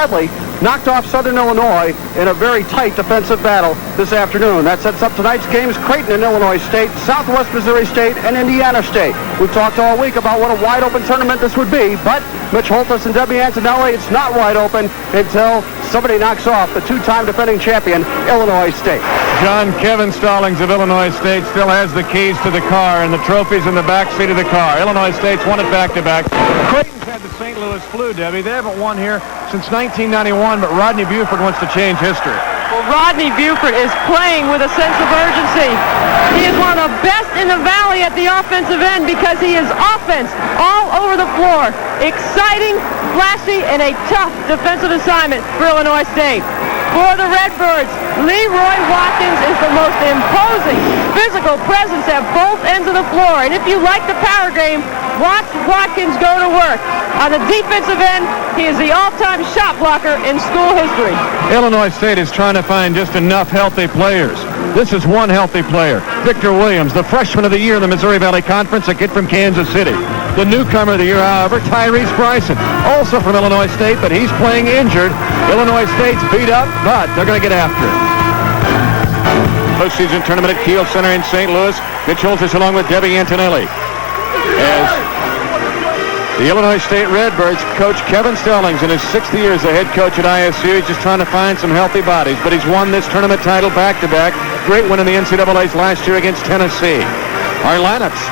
Bradley knocked off Southern Illinois in a very tight defensive battle this afternoon. That sets up tonight's games: Creighton and Illinois State, Southwest Missouri State, and Indiana State. We've talked all week about what a wide-open tournament this would be, but Mitch Holthus and Debbie Antonelli, it's not wide open until somebody knocks off the two-time defending champion, Illinois State. John Kevin Stallings of Illinois State still has the keys to the car and the trophies in the back seat of the car. Illinois State's won it back-to-back. Creighton's had the St. Louis flu, Debbie. They haven't won here since 1991, but Rodney Buford wants to change history. Well, Rodney Buford is playing with a sense of urgency. He is one of the best in the Valley at the offensive end because he is offense all over the floor. Exciting, flashy, and a tough defensive assignment for Illinois State. For the Redbirds, Leroy Watkins is the most imposing physical presence at both ends of the floor. And if you like the power game, watch Watkins go to work. On the defensive end, he is the all-time shot blocker in school history. Illinois State is trying to find just enough healthy players. This is one healthy player, Victor Williams, the freshman of the year in the Missouri Valley Conference, a kid from Kansas City. The newcomer of the year, however, Tyrese Bryson, also from Illinois State, but he's playing injured. Illinois State's beat up, but they're going to get after it. Postseason tournament at Kiel Center in St. Louis. Mitch Holthus along with Debbie Antonelli. As the Illinois State Redbirds coach Kevin Stallings in his 6th year as the head coach at ISU. He's just trying to find some healthy bodies, but he's won this tournament title back-to-back. Great win in the NCAA's last year against Tennessee. Our lineups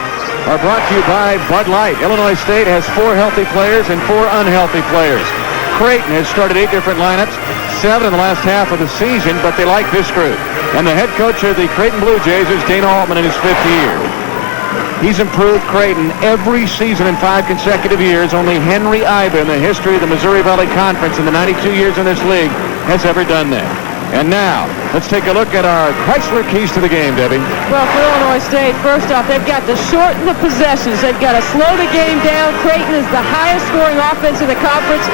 are brought to you by Bud Light. Illinois State has 4 healthy players and 4 unhealthy players. Creighton has started 8 different lineups, 7 in the last half of the season, but they like this group. And the head coach of the Creighton Blue Jays is Dana Altman in his 5th year. He's improved Creighton every season in 5 consecutive years. Only Henry Iba in the history of the Missouri Valley Conference in the 92 years in this league has ever done that. And now, let's take a look at our Chrysler keys to the game, Debbie. Well, for Illinois State, first off, they've got to shorten the possessions. They've got to slow the game down. Creighton is the highest scoring offense in the conference.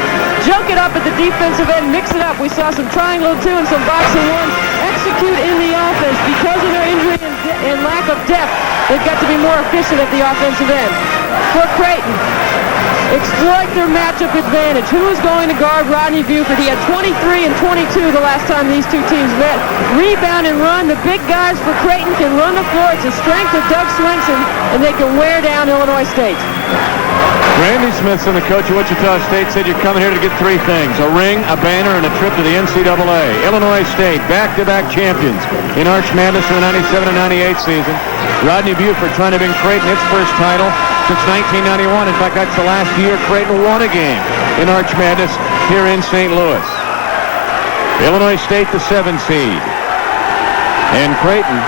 Junk it up at the defensive end, mix it up. We saw some triangle 2 and some boxing 1. Execute in the offense. Because of their injury and lack of depth, they've got to be more efficient at the offensive end. For Creighton, exploit their matchup advantage. Who is going to guard Rodney Buford? He had 23 and 22 the last time these two teams met. Rebound and run. The big guys for Creighton can run the floor. It's a strength of Doug Swenson, and they can wear down Illinois State. Randy Smithson, the coach of Wichita State, said you're coming here to get 3 things: a ring, a banner, and a trip to the NCAA. Illinois State, back-to-back champions in Arch Madness in the 97 and 98 season. Rodney Buford trying to bring Creighton its first title since 1991. In fact, that's the last year Creighton won a game in Arch Madness here in St. Louis. Illinois State, the 7 seed. And Creighton,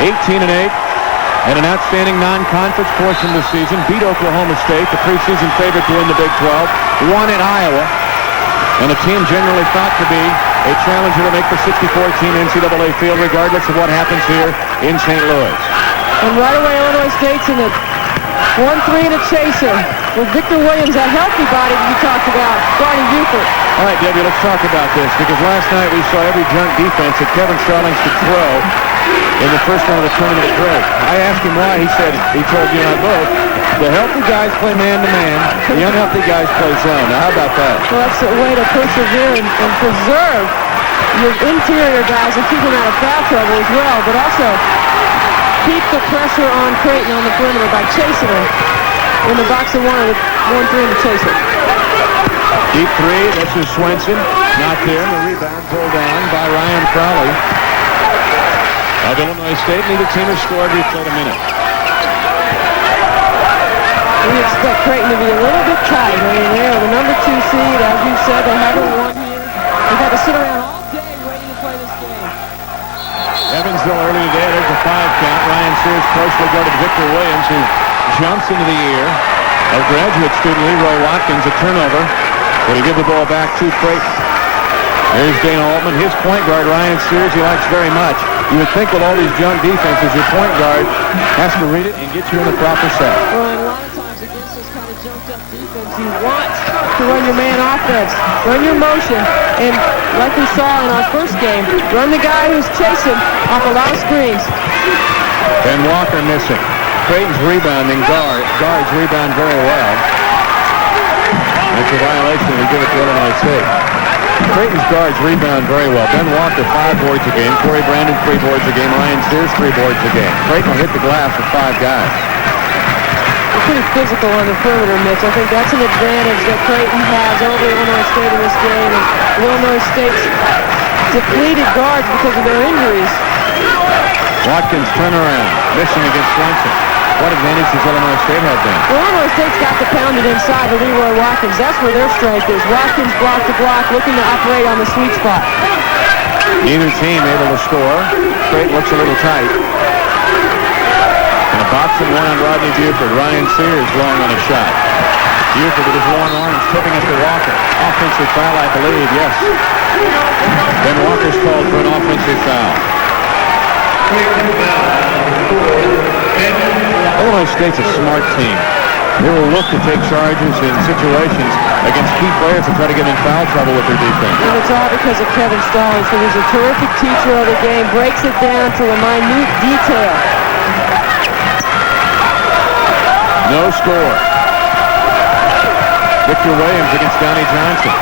18 and 8. And an outstanding non-conference portion this season. Beat Oklahoma State, the preseason favorite to win the Big 12. Won at Iowa. And a team generally thought to be a challenger to make the 64-team NCAA field regardless of what happens here in St. Louis. And right away, Illinois State's in it. 1-3 and a chaser with Victor Williams, that healthy body that you talked about, guarding Buford. All right, Debbie, let's talk about this, because last night we saw every junk defense that Kevin Stallings could throw in the first round of the tournament at Creighton. I asked him why. He said, he told you and I both, the healthy guys play man-to-man, the unhealthy guys play zone. Now, how about that? Well, that's a way to persevere and preserve your interior guys and keep them out of foul trouble as well, but also keep the pressure on Creighton on the perimeter by chasing them in the box of 1 with 1-3 in the chaser. Deep 3, this is Swenson. Not there. The rebound pulled down by Ryan Crowley of Illinois State. Neither team has scored. We've played a minute. We expect Creighton to be a little bit tight. I mean, they're the number 2 seed. As you said, they haven't won here. They've had to sit around all day waiting to play this game. Evansville early today, there's a 5 count. Ryan Sears closely guarded Victor Williams, who jumps into the air of graduate student Leroy Watkins, a turnover. But he give the ball back to Creighton. There's Dana Altman. His point guard, Ryan Sears, he likes very much. You would think with all these junk defenses, your point guard has to read it and get you in the proper set. Well, and a lot of times against this kind of jumped-up defense, you want to run your man offense, run your motion, and like we saw in our first game, run the guy who's chasing off a lot of screens. Ben Walker missing. Creighton's rebounding. Guards rebound very well. That's a violation. We give it to Illinois State. Creighton's guards rebound very well. Ben Walker, 5 boards a game. Corie Brandon, 3 boards a game. Ryan Sears, 3 boards a game. Creighton will hit the glass with 5 guys. They're pretty physical on the perimeter, Mitch. I think that's an advantage that Creighton has over Illinois State in this game. And Illinois State's depleted guards because of their injuries. Watkins turnaround, missing against Swenson. What advantage does Illinois State have then? Well, Illinois State's got to pound it inside to Leroy Watkins. That's where their strength is. Watkins block to block, looking to operate on the sweet spot. Neither team able to score. Creighton looks a little tight. And a boxing one on Rodney Buford. Ryan Sears long on a shot. Buford with his long arms tipping it to Walker. Offensive foul, I believe, yes. Ben Walker's called for an offensive foul. Illinois State's a smart team. They will look to take charges in situations against key players to try to get in foul trouble with their defense. And it's all because of Kevin Stallings, who's a terrific teacher of the game, breaks it down to a minute detail. No score. Victor Williams against Donnie Johnson.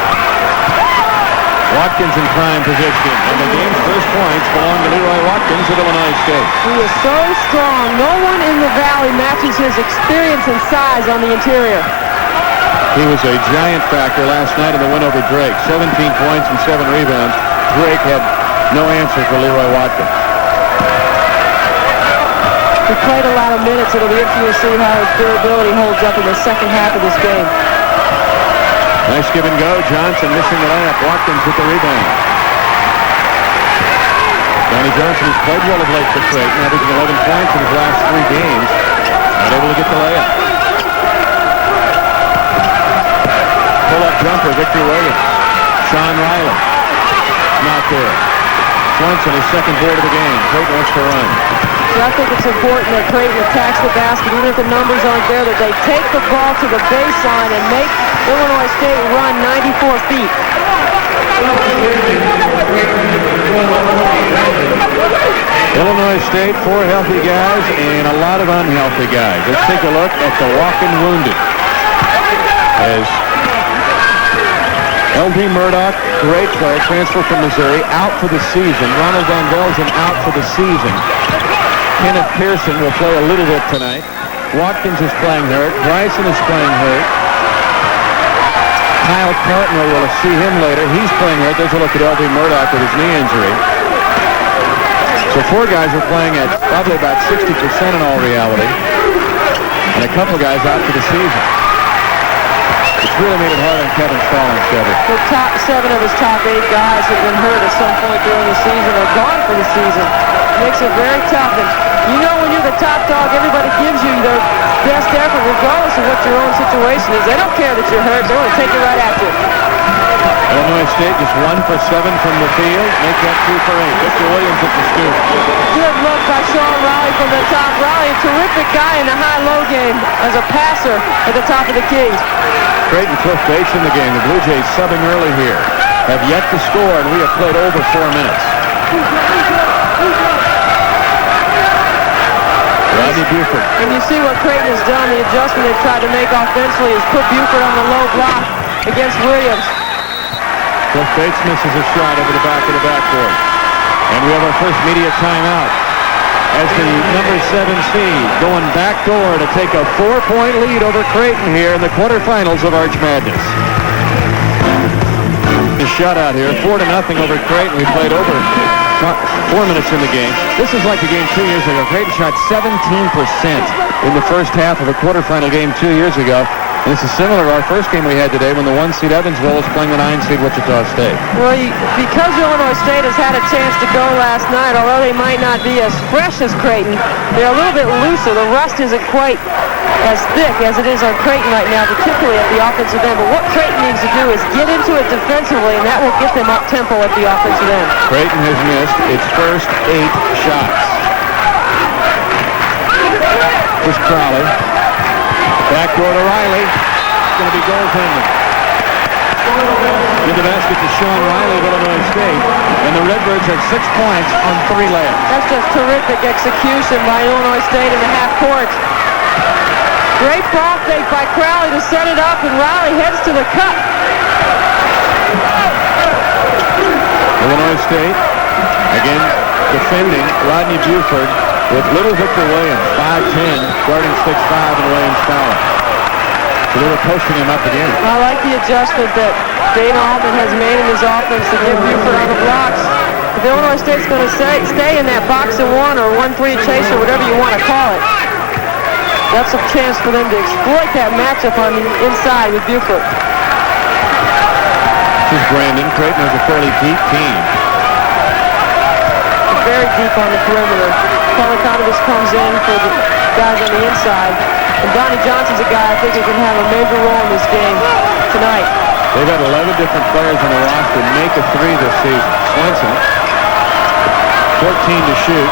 Watkins in prime position, and the game's first points belong to Leroy Watkins of Illinois State. He is so strong. No one in the Valley matches his experience and size on the interior. He was a giant factor last night in the win over Drake. 17 points and 7 rebounds. Drake had no answer for Leroy Watkins. He played a lot of minutes. It'll be interesting to see how his durability holds up in the second half of this game. Nice give and go. Johnson missing the layup. Watkins with the rebound. Donnie Johnson has played well of late for Creighton, averaging 11 points in his last 3 games. Not able to get the layup. Pull-up jumper, Victor Williams. Sean Riley. Not there. Swenson, his second board of the game. Creighton wants to run. See, I think it's important that Creighton attacks the basket, even if the numbers aren't there, that they take the ball to the baseline and make Illinois State run 94 feet. Illinois State, 4 healthy guys and a lot of unhealthy guys. Let's take a look at the walking wounded. As L.D. Murdoch, great player, transfer from Missouri, out for the season. Ronald Van Velzen out for the season. Kenneth Pearson will play a little bit tonight. Watkins is playing hurt. Bryson is playing hurt. Kyle Cartner, we'll see him later. He's playing hurt. There's a look at L.D. Murdoch with his knee injury. So 4 guys are playing at probably about 60% in all reality. And a couple guys out for the season. It's really made it hard on Kevin Stallings, Chevy. The top 7 of his top 8 guys have been hurt at some point during the season or gone for the season. It makes it very tough. And you know when you're the top dog, everybody gives you their best effort regardless of what your own situation is. They don't care that you're hurt. They want to take it right at you. Illinois State just 1 for 7 from the field. Make that 2 for 8. Victor Williams at the scoop. Good look by Sean Riley from the top. Riley, a terrific guy in the high-low game as a passer at the top of the key. Creighton Cliff Bates in the game. The Blue Jays subbing early here. Have yet to score, and we have played over 4 minutes. Rodney Buford. And you see what Creighton has done. The adjustment they've tried to make offensively is put Buford on the low block against Williams. Cliff Bates misses a shot over the back of the backboard. And we have our first media timeout as the number 7 seed going back door to take a 4-point lead over Creighton here in the quarterfinals of Arch Madness. The shutout here, 4-0 over Creighton. We played over 4 minutes in the game. This is like the game 2 years ago. Creighton shot 17% in the first half of a quarterfinal game 2 years ago. And this is similar to our first game we had today when the 1-seed Evansville was playing the 9-seed Wichita State. Well, because Illinois State has had a chance to go last night, although they might not be as fresh as Creighton, they're a little bit looser. The rust isn't quite as thick as it is on Creighton right now, particularly at the offensive end. But what Creighton needs to do is get into it defensively, and that will get them up tempo at the offensive end. Creighton has missed its first 8 shots. Here's Crowley. Back door to Riley. It's going to be goaltending. Give the basket to Sean Riley of Illinois State. And the Redbirds have 6 points on 3 layups. That's just terrific execution by Illinois State in the half court. Great ball fake by Crowley to set it up, and Riley heads to the cup. Illinois State, again, defending Rodney Buford with little Victor Williams, 5'10", guarding 6'5", and Williams fouling. So they were posting him up again. I like the adjustment that Dana Altman has made in his offense to give Buford on the blocks. If Illinois State's going to stay in that box and one or 1-3 chase or whatever you want to call it, that's a chance for them to exploit that matchup on the inside with Buford. This is Brandon. Creighton has a fairly deep team. Very deep on the perimeter. Pelikanovich comes in for the guys on the inside. And Donnie Johnson's a guy I think who can have a major role in this game tonight. They've had 11 different players on the roster make a three this season. Swenson, 14 to shoot.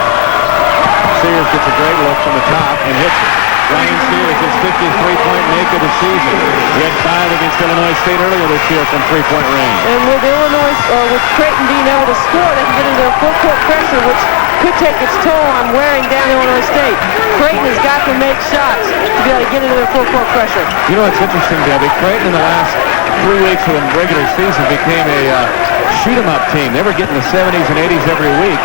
Sears gets a great look from the top and hits it. Ryan Sears, his 53-point make of the season. He had 5 against Illinois State earlier this year from three-point range. And with with Creighton being able to score, they can get into their full-court pressure, which could take its toll on wearing down Illinois State. Creighton has got to make shots to be able to get into their full-court pressure. You know what's interesting, Debbie? Creighton in the last 3 weeks of the regular season became a shoot-'em-up team. They were getting the 70s and 80s every week.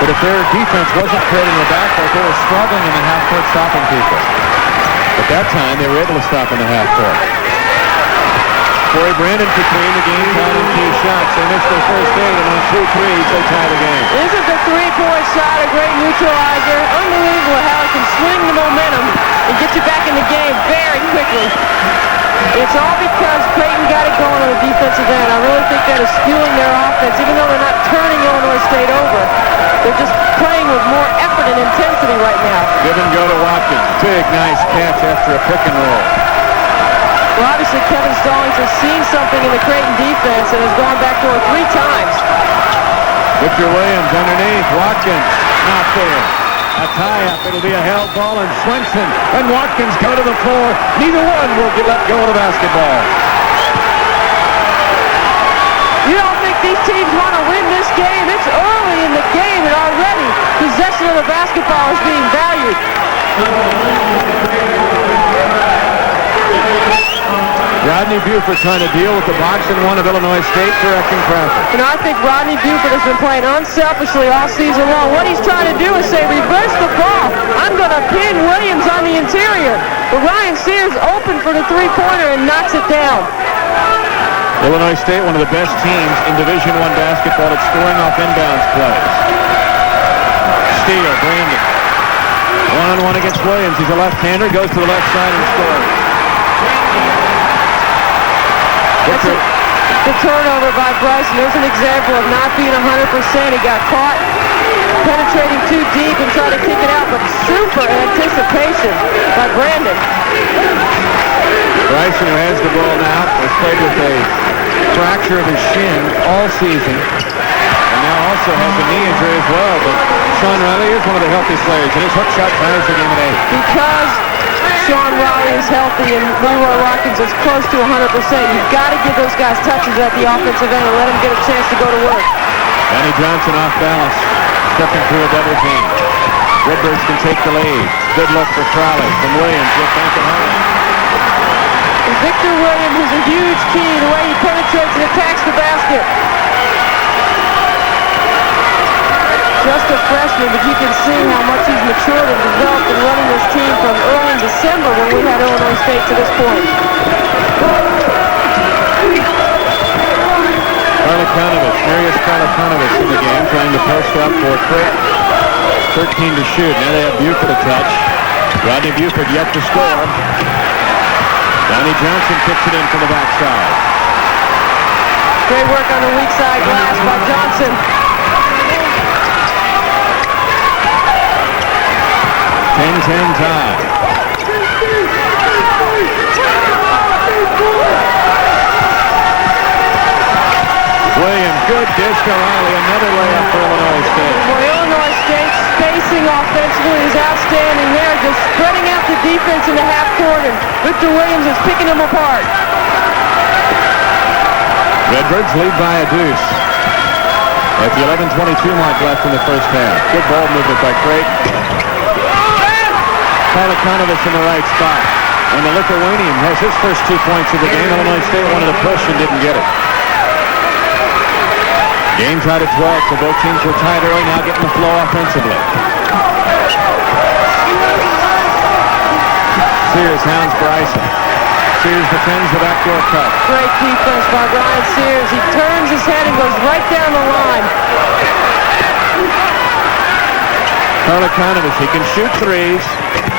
But if their defense wasn't creating the backcourt, they were struggling in the half-court stopping people. At that time, they were able to stop in the half-court. Corie Brandon for three in the game, tied on 2 shots. They missed their first 8, and on 2 threes, they tie the game. Isn't the three-point shot a great neutralizer? Unbelievable how it can swing the momentum and get you back in the game very quickly. It's all because Creighton got it going on the defensive end. I really think that is fueling their offense, even though they're not turning Illinois State over. They're just playing with more effort and intensity right now. Give and go to Watkins. Big, nice catch after a pick and roll. Well, obviously, Kevin Stallings has seen something in the Creighton defense and has gone back to her 3 times. Victor Williams underneath. Watkins not there. A tie-up. It'll be a held ball, and Swenson and Watkins go to the floor. Neither one will let go of the basketball. You don't think these teams want to win this game? It's early in the game, and already possession of the basketball is being valued. Rodney Buford trying to deal with the box and one of Illinois State, directing traffic. You know, I think Rodney Buford has been playing unselfishly all season long. What he's trying to do is say, reverse the ball. I'm going to pin Williams on the interior. But Ryan Sears open for the three-pointer and knocks it down. Illinois State, one of the best teams in Division I basketball at scoring off inbounds plays. Steele, Brandon. One-on-one against Williams. He's a left-hander, goes to the left side and scores. The turnover by Bryson. There's an example of not being 100%. He got caught penetrating too deep and tried to kick it out, but super anticipation by Brandon. Bryson, who has the ball now, has played with a fracture of his shin all season, and now also has a knee injury as well. But Sean Riley is one of the healthy players, and his hook shot ties the game at 8. Because Sean Riley is healthy and Leroy Watkins is close to 100%, you've got to give those guys touches at the offensive end and let them get a chance to go to work. Danny Johnson off balance, stepping through a double team. Redbirds can take the lead. Good look for Crowley from Williams. He'll bank it home. Victor Williams is a huge key, the way he penetrates and attacks the basket. Just a freshman, but you can see how much he's matured and developed in running this team from early in December when we had Illinois State to this point. Marius Karlikonovich in the game, trying to post up for Creighton. 13 to shoot. Now they have Buford a touch. Rodney Buford yet to score. Donnie Johnson kicks it in from the backside. Great work on the weak side glass by Johnson. 10-10 tie. Williams, good dish to Riley. Another layup for Illinois State. Well, Illinois State's spacing offensively is outstanding. They're just spreading out the defense in the half court, and Victor Williams is picking them apart. Redbirds lead by a deuce at the 11:22 mark left in the first half. Good ball movement by Creighton. Karlikonovich in the right spot. And the Lithuanian has his first 2 points of the game. Illinois State wanted to push and didn't get it. Game tied at 12, so both teams were tied early, now getting the flow offensively. Sears hounds Bryson. Sears defends the backdoor cut. Great defense by Ryan Sears. He turns his head and goes right down the line. Karlikonovas, he can shoot threes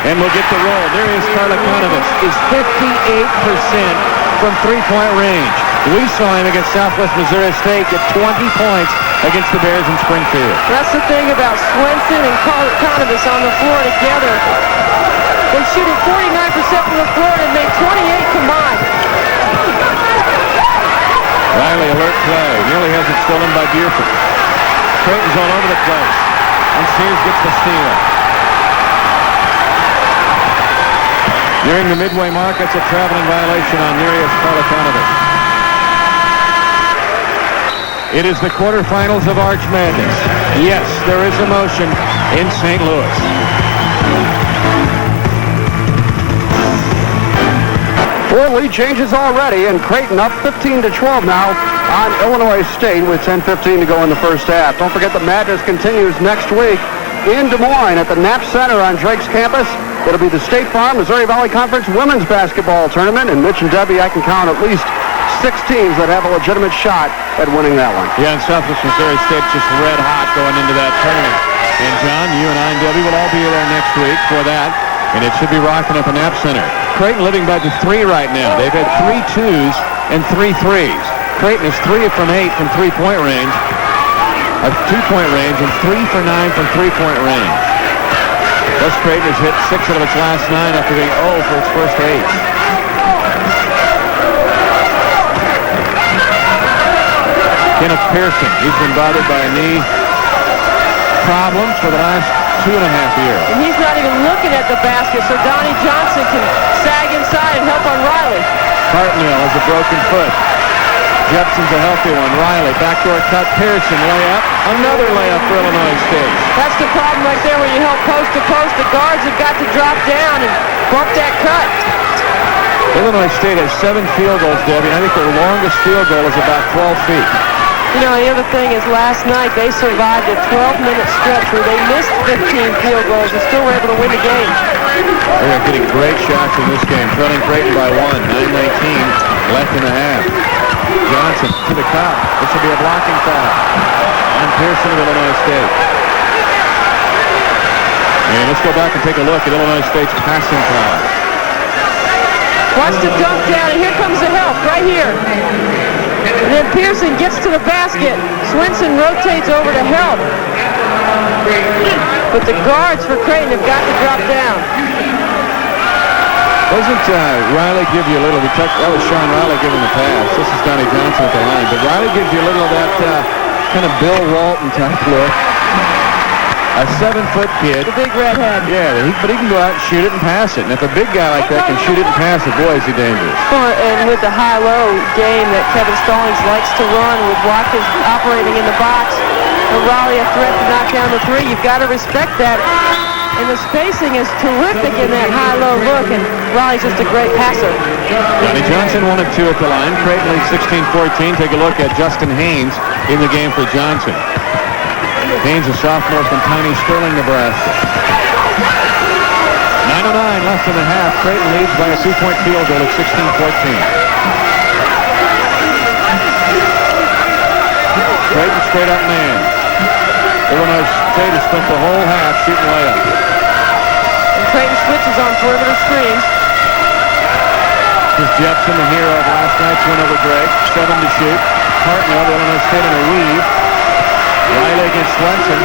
and will get the roll. There is Karlikonovas, is 58% from three-point range. We saw him against Southwest Missouri State get 20 points against the Bears in Springfield. That's the thing about Swenson and Karlikonovas on the floor together. They shoot at 49% from the floor and made 28 combined. Riley, alert play. Nearly has it stolen by Buford. Creighton's all over the place. And Sears gets the steal. Nearing the midway mark, it's a traveling violation on Nereus Karlikonovas. It is the quarterfinals of Arch Madness. Yes, there is emotion in St. Louis. Well, lead changes already, and Creighton up 15-12 now on Illinois State with 10:15 to go in the first half. Don't forget the Madness continues next week in Des Moines at the Knapp Center on Drake's campus. It'll be the State Farm Missouri Valley Conference women's basketball tournament, and Mitch and Debbie, I can count at least 6 teams that have a legitimate shot at winning that one. Yeah, and Southwest Missouri State just red hot going into that tournament. And John, you and I and Debbie will all be there next week for that, and it should be rocking at the Knapp Center. Creighton living by the 3 right now. They've had 3 2s and 3 3s. Creighton is 3 from 8 from three-point range, 2-point range, and 3 for 9 from three-point range. Thus, Creighton has hit 6 out of its last 9 after being 0 for its first 8. Kenneth Pearson, he's been bothered by a knee problem for the last 2.5 years. And he's not even looking at the basket, so Donnie Johnson can sag inside and help on Riley. Hartnell has a broken foot. Jepson's a healthy one. Riley, backdoor cut. Pearson, layup. Another layup for Illinois State. That's the problem right there when you help post to post. The guards have got to drop down and bump that cut. Illinois State has 7 field goals, Debbie. I think their longest field goal is about 12 feet. You know, the other thing is last night they survived a 12-minute stretch where they missed 15 field goals and still were able to win the game. They are getting great shots in this game, trailing Creighton by 1, 9:19 left in the half. Johnson to the cup. This will be a blocking foul on Pearson of Illinois State. And let's go back and take a look at Illinois State's passing fouls. Watch the dunk down, and here comes the help right here. And then Pearson gets to the basket. Swenson rotates over to help. But the guards for Creighton have got to drop down. Wasn't Riley give you a little, that was Sean Riley giving the pass. This is Donnie Johnson at the line. But Riley gives you a little of that kind of Bill Walton type look. A 7-foot kid. The big redhead. Yeah, but he can go out and shoot it and pass it. And if a big guy like that can shoot it and pass it, boy, is he dangerous. Well, and with the high-low game that Kevin Stallings likes to run with Watkins operating in the box, and Riley a threat to knock down the 3, you've got to respect that. And the spacing is terrific in that high-low look, and Riley's just a great passer. Donnie Johnson 1 of 2 at the line. Creighton leads 16-14. Take a look at Justin Haynes in the game for Johnson. Haynes, a sophomore from tiny Sterling, Nebraska. 9:09 left in the half. Creighton leads by a 2-point field goal at 16-14. Creighton straight up man. Illinois State has spent the whole half shooting layups. And Creighton switches on perimeter screens. Here's Jepson, the hero of last night's win over Drake. 7 to shoot. Hartnell, Illinois State in a weave. Riley against Swenson.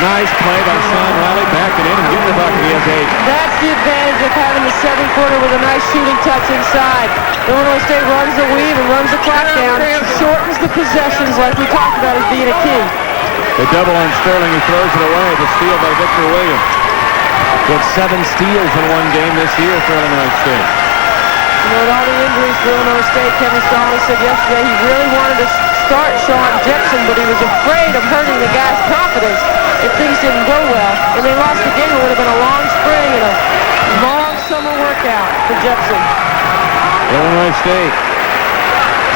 Nice play by Sean Riley, backing in and getting the bucket. He has 8. That's the advantage of having the 7-footer with a nice shooting touch inside. Illinois State runs the weave and runs the clock down. Shortens the possessions like we talked about as being a key. The double on Sterling, he throws it away. The steal by Victor Williams. With 7 steals in one game this year for Illinois State. You know, with all the injuries for Illinois State, Kevin Stallings said yesterday he really wanted to start Sean Jepson, but he was afraid of hurting the guy's confidence if things didn't go well. And they lost the game. It would have been a long spring and a long summer workout for Jepson. Illinois State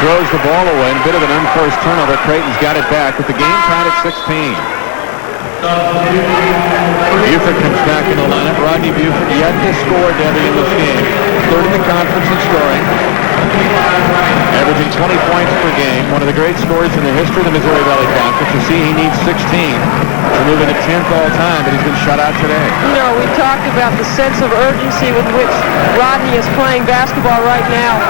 throws the ball away. A bit of an unforced turnover. Creighton's got it back, but the game tied at 16. Buford comes back in the lineup. Rodney Buford yet to score, Debbie, in this game. Third in the conference in scoring. Averaging 20 points per game. One of the great scorers in the history of the Missouri Valley Conference. You see, he needs 16 to move into 10th all time, but he's been shut out today. You know, we talked about the sense of urgency with which Rodney is playing basketball right now.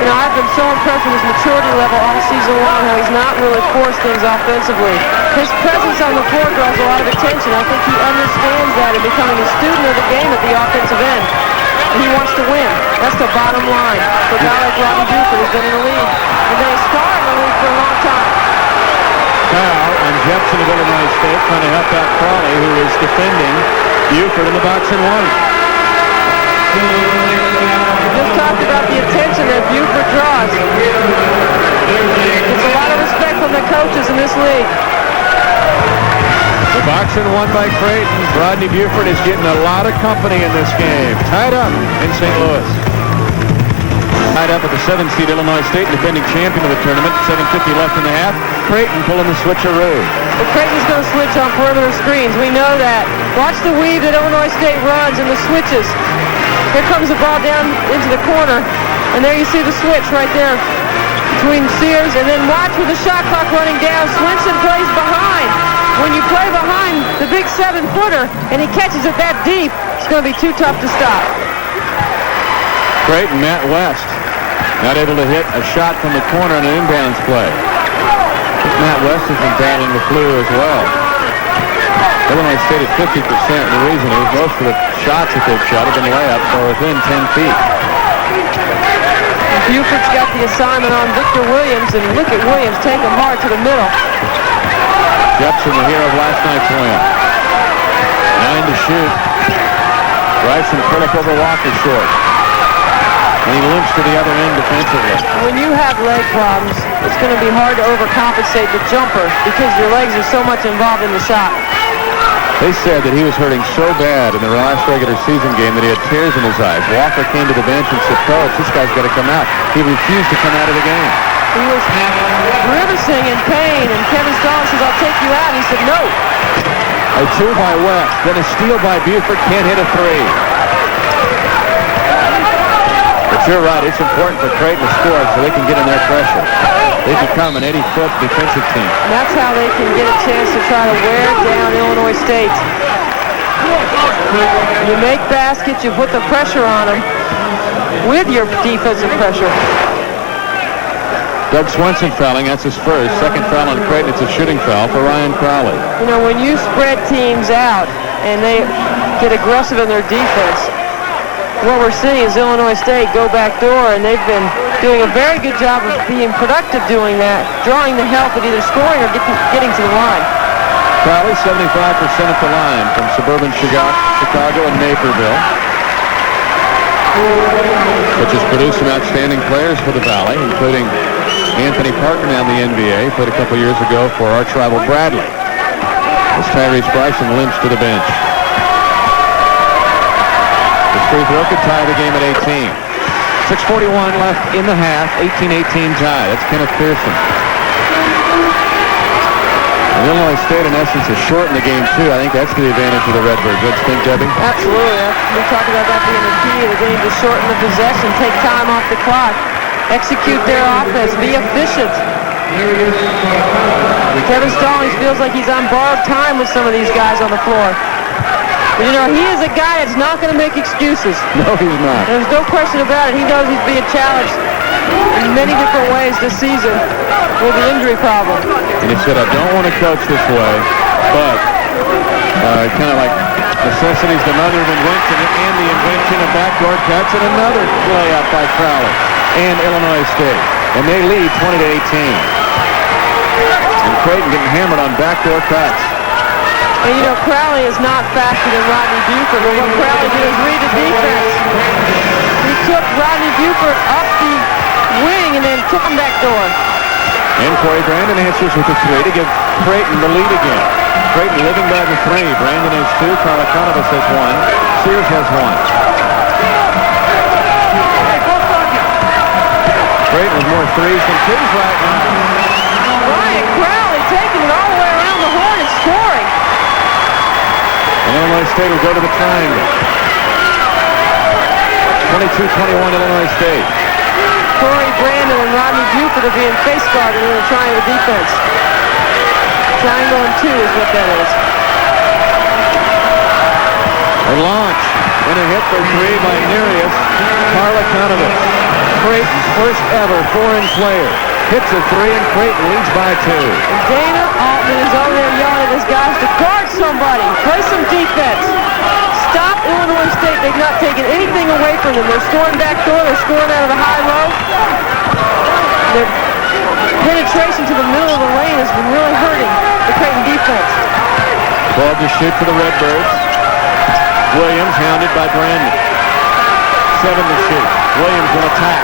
You know, I've been so impressed with his maturity level all season long, how he's not really forced things offensively. His presence on the floor draws a lot of attention. I think he understands that and becoming a student of the game at the offensive end. And he wants to win. That's the bottom line. For a guy like Rodney Buford who's been in the league, and been a star in the league for a long time. Foul on Jepson of Illinois State, trying to help out Crawley, who is defending Buford in the box and one. We just talked about the attention that Buford draws. It's a lot of respect from the coaches in this league. The box and one by Creighton. Rodney Buford is getting a lot of company in this game. Tied up in St. Louis. Tied up at the 7th seed Illinois State, defending champion of the tournament. 7:50 left in the half. Creighton pulling the switcheroo. Well, Creighton's going to switch on perimeter screens. We know that. Watch the weave that Illinois State runs and the switches. Here comes the ball down into the corner. And there you see the switch right there between Sears. And then watch with the shot clock running down. Swinson plays behind. When you play behind the big 7-footer and he catches it that deep, it's going to be too tough to stop. Creighton, Matt West, not able to hit a shot from the corner on an inbounds play. Matt West has been battling the flu as well. Illinois State at 50%. The reason is most of the shots that they've shot have been layups or within 10 feet. Buford's got the assignment on Victor Williams, and look at Williams take him hard to the middle. Jepson, the hero of last night's win. 9 to shoot. Bryson pull up over Walker short. And he limps to the other end defensively. When you have leg problems, it's going to be hard to overcompensate the jumper because your legs are so much involved in the shot. They said that he was hurting so bad in the last regular season game that he had tears in his eyes. Walker came to the bench and said, "Coach, this guy's got to come out." He refused to come out of the game. He was grimacing in pain, and Kevin Stallings says, "I'll take you out." And he said, "No." A two by West, then a steal by Buford, can't hit a three. But you're right, it's important for Creighton to score so they can get in their pressure. They become an 80-foot defensive team. And that's how they can get a chance to try to wear down Illinois State. You make baskets, you put the pressure on them with your defensive pressure. Doug Swenson fouling, that's his first. Second foul on Creighton, it's a shooting foul for Ryan Crowley. You know, when you spread teams out and they get aggressive in their defense, what we're seeing is Illinois State go back door, and they've been doing a very good job of being productive doing that, drawing the help of either scoring or getting to the line. Crowley, 75% at the line from suburban Chicago and Naperville, which has produced some outstanding players for the Valley, including Anthony Parker now in the NBA, played a couple years ago for arch rival Bradley. As Tyrese Bryson limps to the bench. The free throw could tie the game at 18. 6:41 left in the half, 18-18 tie. That's Kenneth Pearson. And Illinois State, in essence, has shortened the game, too. I think that's the advantage of the Redbirds. Don't you think, Debbie? Absolutely. We talked about that being the key of the game, to shorten the possession, take time off the clock, execute their offense, be efficient. Kevin Stallings feels like he's on borrowed time with some of these guys on the floor. But, you know, he is a guy that's not going to make excuses. No, he's not. There's no question about it. He knows he's being challenged in many different ways this season with the injury problem. And he said, "I don't want to coach this way, but kind of like necessity's the mother of invention, and the invention of backdoor cuts, and another layup by Crowley and Illinois State. And they lead 20-18. And Creighton getting hammered on backdoor cuts. And, you know, Crowley is not faster than Rodney Buford, but what Crowley did is read the defense. He took Rodney Buford up the wing and then took him back door. And Corie Brandon answers with a three to give Creighton the lead again. Creighton living by the three. Brandon has two. Karlakanovas has one. Sears has one. Creighton with more threes than twos right now. Ryan Crowley taking it all the way around the horn and scoring. And Illinois State will go to the triangle. 22-21 Illinois State. Corie Brandon and Rodney Buford are being face guarded in the triangle defense. Triangle and 2 is what that is. A launch and a hit for 3 by Nereus Karlakanovich. Creighton's first ever foreign player. Hits a 3 and Creighton leads by 2. And Dana Altman is over there yelling at his guys to guard somebody. Play some defense. Stop Illinois State. They've not taken anything away from them. They're scoring back door. They're scoring out of the high-low. Their penetration to the middle of the lane has been really hurting the Creighton defense. 12 to shoot for the Redbirds. Williams hounded by Brandon. 7 to shoot. Williams will attack.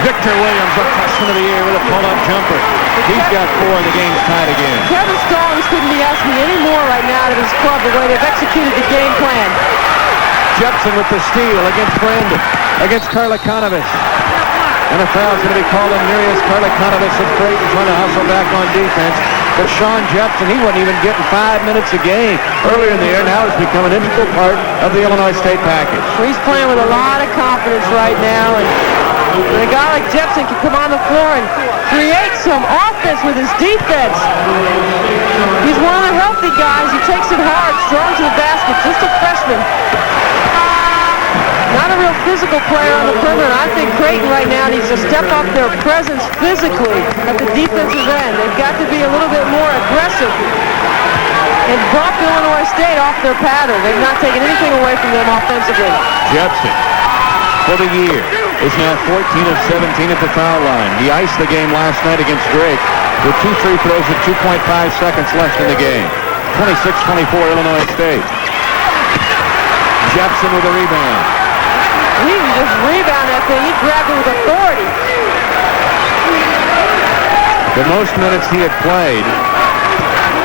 Victor Williams, a freshman of the year with a pull-up jumper. He's got 4 and the game's tied again. Kevin Stallings couldn't be asking any more right now out of his club the way they've executed the game plan. Jepson with the steal against Brandon, against Karlakanovich. And a foul's going to be called on Nereus Karlakanovich of Creighton trying to hustle back on defense. But Sean Jepson, he wasn't even getting 5 minutes a game earlier in the year. Now he's become an integral part of the Illinois State package. He's playing with a lot of confidence right now. And a guy like Jepson can come on the floor and create some offense with his defense. He's one of the healthy guys. He takes it hard, strong to the basket, just a freshman. Not a real physical player on the perimeter. I think Creighton right now needs to step up their presence physically at the defensive end. They've got to be a little bit more aggressive and bump Illinois State off their pattern. They've not taken anything away from them offensively. Jepson, for the year, is now 14 of 17 at the foul line. He iced the game last night against Drake with 2 free throws with 2.5 seconds left in the game. 26-24 Illinois State. Jepson with a rebound. He can just rebound that thing. He grabbed it with authority. The most minutes he had played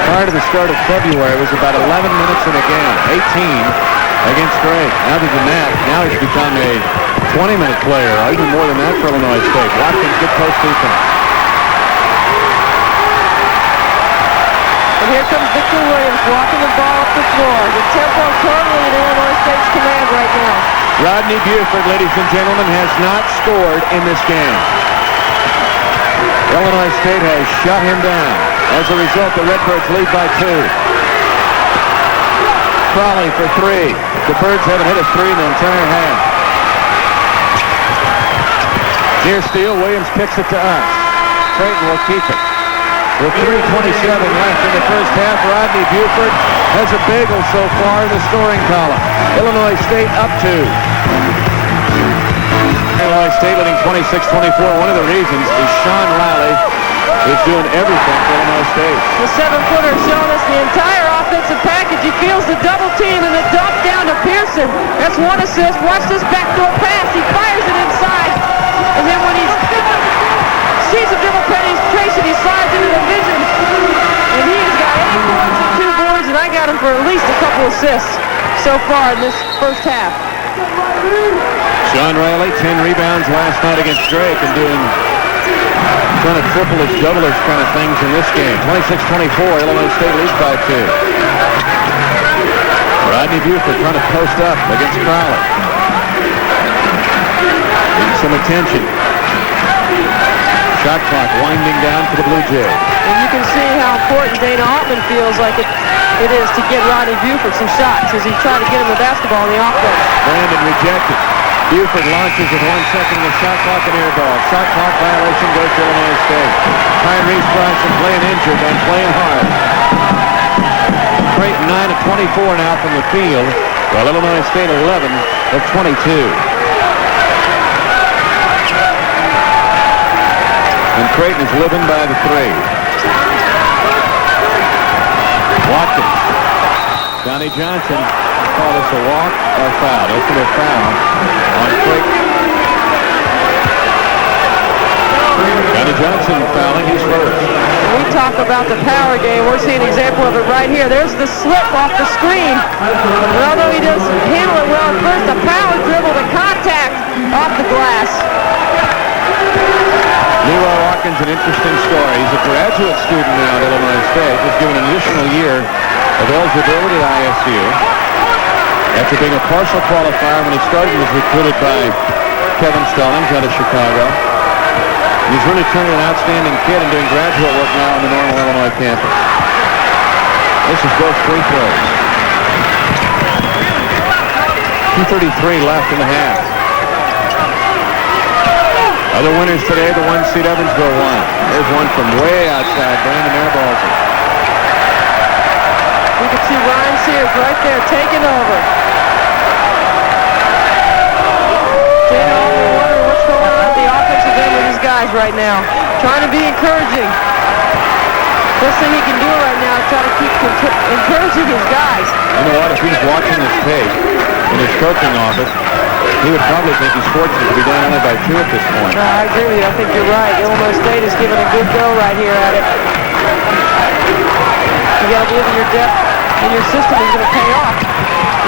prior to the start of February was about 11 minutes in a game. 18 against Drake. Other than that, now he's become a 20-minute player, or even more than that for Illinois State. Watkins, good post defense. And here comes Victor Williams walking the ball up the floor. The tempo totally in Illinois State's command right now. Rodney Buford, ladies and gentlemen, has not scored in this game. Illinois State has shut him down. As a result, the Redbirds lead by 2. Crowley for 3. The Birds haven't hit a 3 in the entire half. Near steal, Williams kicks it to us. Creighton will keep it. With 3:27 left in the first half, Rodney Buford has a bagel so far in the scoring column. Illinois State up 2. Illinois State leading 26-24. One of the reasons is Sean Riley is doing everything for Illinois State. The 7-footer showing us the entire offensive package. He feels the double team and the dump down to Pearson. That's 1 assist. Watch this backdoor pass. He fires it inside. And then when he sees a double penetration, he slides into the vision. And he has got 8 points and 2 boards, and I got him for at least a couple assists so far in this first half. Sean Riley, 10 rebounds last night against Drake and trying to triple-ish, double-ish kind of things in this game. 26-24, Illinois State leads by 2. Rodney Buford trying to post up against Crowley. Getting some attention. Shot clock winding down for the Blue Jays. And you can see how important Dana Altman feels like it is to get Rodney Buford some shots as he tried to get him the basketball in the offense. Brandon rejected. Buford launches with 1 second in the shot clock and air ball. Shot clock violation goes to Illinois State. Tyrese Bronson playing injured and playing hard. Creighton 9 of 24 now from the field, while Illinois State 11 of 22. And Creighton is living by the 3. Watkins. Donnie Johnson called this a walk or a foul. It's a foul on Creighton. Donnie Johnson fouling, he's first. We talk about the power game. We're seeing an example of it right here. There's the slip off the screen. And although he doesn't handle it well at first, the power dribble, the contact off the glass. an interesting story. He's a graduate student now at Illinois State. Was given an additional year of eligibility at ISU. After being a partial qualifier when he started, he was recruited by Kevin Stallings out of Chicago. He's really turned an outstanding kid and doing graduate work now on the Normal Illinois campus. This is both free throws. 2:33 left in the half. Other winners today, the 1 seed Evansville won. There's one from way outside. Brandon airballs it. You can see Ryan Sears right there taking over. Dana Altman wondering what's going on at the offensive end with his guys right now. Trying to be encouraging. Best thing he can do right now is try to keep encouraging his guys. You know what? If he's watching this tape in his coaching office, he would probably think he's fortunate to be down only by 2 at this point. No, I agree with you. I think you're right. Illinois State is giving a good go right here at it. You got to believe in your depth and your system is going to pay off.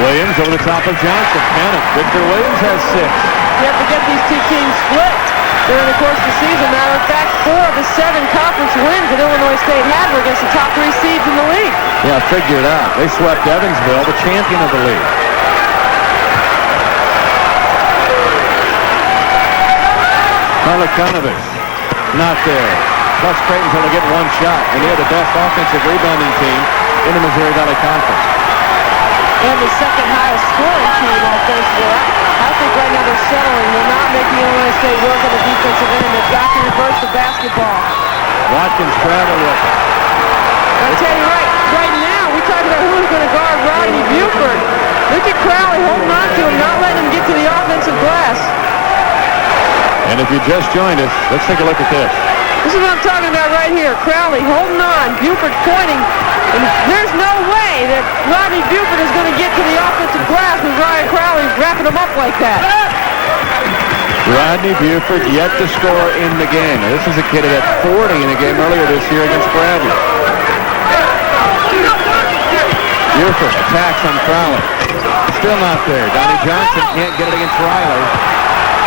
Williams over the top of Johnson. Count it. Victor Williams has 6. You have to get these two teams split during the course of the season. Matter of fact, 4 of the 7 conference wins that Illinois State had were against the top 3 seeds in the league. Yeah, figure it out. They swept Evansville, the champion of the league. Harlikonovich, not there. Plus Creighton's only getting 1 shot, and they're the best offensive rebounding team in the Missouri Valley Conference. And the second highest scoring team offensively. I think right now they're settling. They're not making Illinois State work on the defensive end. They've got to reverse the basketball. Watkins travel with it. I tell you right now, we talked about who's going to guard Rodney Buford. Look at Crowley holding on to him, not letting him get to the offensive glass. And if you just joined us, let's take a look at this. This is what I'm talking about right here. Crowley holding on, Buford pointing. And there's no way that Rodney Buford is going to get to the offensive glass with Ryan Crowley wrapping him up like that. Rodney Buford yet to score in the game. Now, this is a kid that had 40 in a game earlier this year against Bradley. Buford attacks on Crowley. Still not there. Donnie Johnson can't get it against Riley.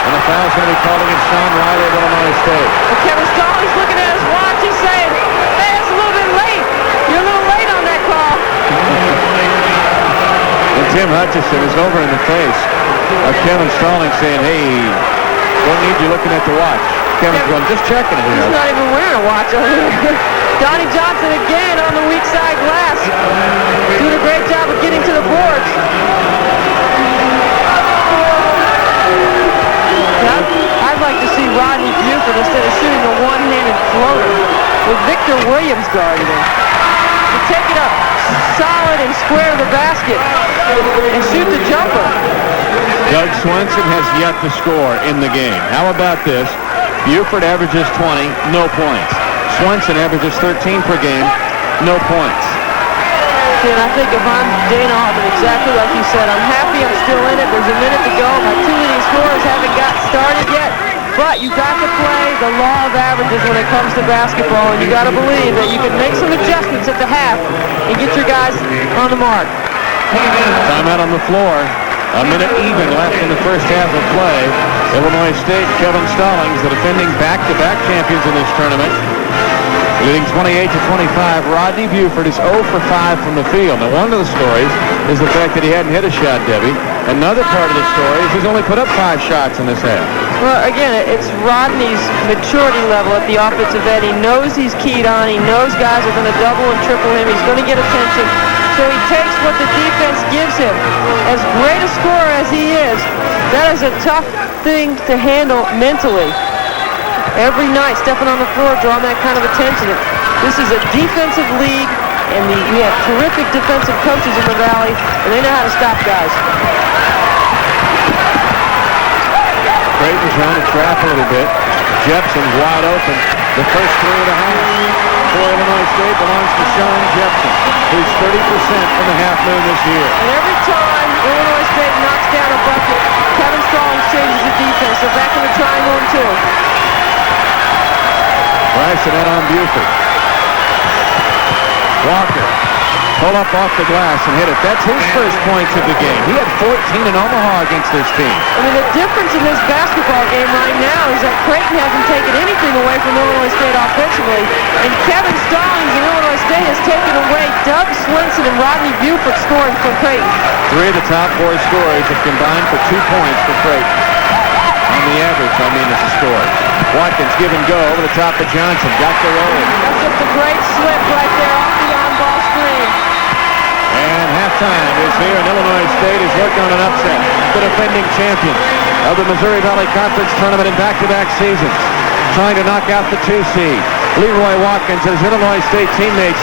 And the foul's going to be called against Sean Riley of Illinois State. Well, Kevin Stallings looking at his watch. He's saying, hey, it's a little bit late. You're a little late on that call. And Tim Hutchison is over in the face of Kevin Stallings saying, hey, don't need you looking at the watch. Kevin's going, just checking it here. He's not even wearing a watch over here. Donnie Johnson again on the weak side glass. Doing a great job of getting to the boards. I'd like to see Rodney Buford instead of shooting a one-handed floater with Victor Williams guarding him. To take it up solid and square to the basket and shoot the jumper. Doug Swenson has yet to score in the game. How about this? Buford averages 20, no points. Swenson averages 13 per game, no points. And I think if I'm Dana Altman, exactly like you said, I'm happy I'm still in it. There's a minute to go. My 2 leading scorers haven't got started yet. But you got to play the law of averages when it comes to basketball, and you got to believe that you can make some adjustments at the half and get your guys on the mark. Timeout on the floor. A minute even left in the first half of play. Illinois State, Kevin Stallings, the defending back-to-back champions in this tournament, leading 28-25. Rodney Buford is 0 for 5 from the field. Now, one of the stories is the fact that he hadn't hit a shot, Debbie. Another part of the story is he's only put up 5 shots in this half. Well, again, it's Rodney's maturity level at the offensive end. He knows he's keyed on. He knows guys are going to double and triple him. He's going to get attention. So he takes what the defense gives him. As great a scorer as he is, that is a tough thing to handle mentally. Every night, stepping on the floor, drawing that kind of attention. This is a defensive league, and we have terrific defensive coaches in the Valley, and they know how to stop guys. Creighton trying to trap a little bit. Jepson's wide open. The first 3 of the half for Illinois State belongs to Sean Jepson, who's 30% from the half moon this year. And every time Illinois State knocks down a bucket, Kevin Stallings changes the defense. They're back in the triangle in 2. Bryson in on Buford. Walker pull up off the glass and hit it. That's his first points of the game. He had 14 in Omaha against this team. I mean, the difference in this basketball game right now is that Creighton hasn't taken anything away from Illinois State offensively, and Kevin Stallings in Illinois State has taken away Doug Swenson and Rodney Buford scoring for Creighton. 3 of the top 4 scorers have combined for 2 points for Creighton. On the average, I mean, as a score. Watkins give and go over the top of Johnson. Got the roll. That's just a great slip right there off the on-ball screen. And halftime is here, and Illinois State is working on an upset. The defending champion of the Missouri Valley Conference tournament in back-to-back seasons. Trying to knock out the 2 seed. Leroy Watkins and his Illinois State teammates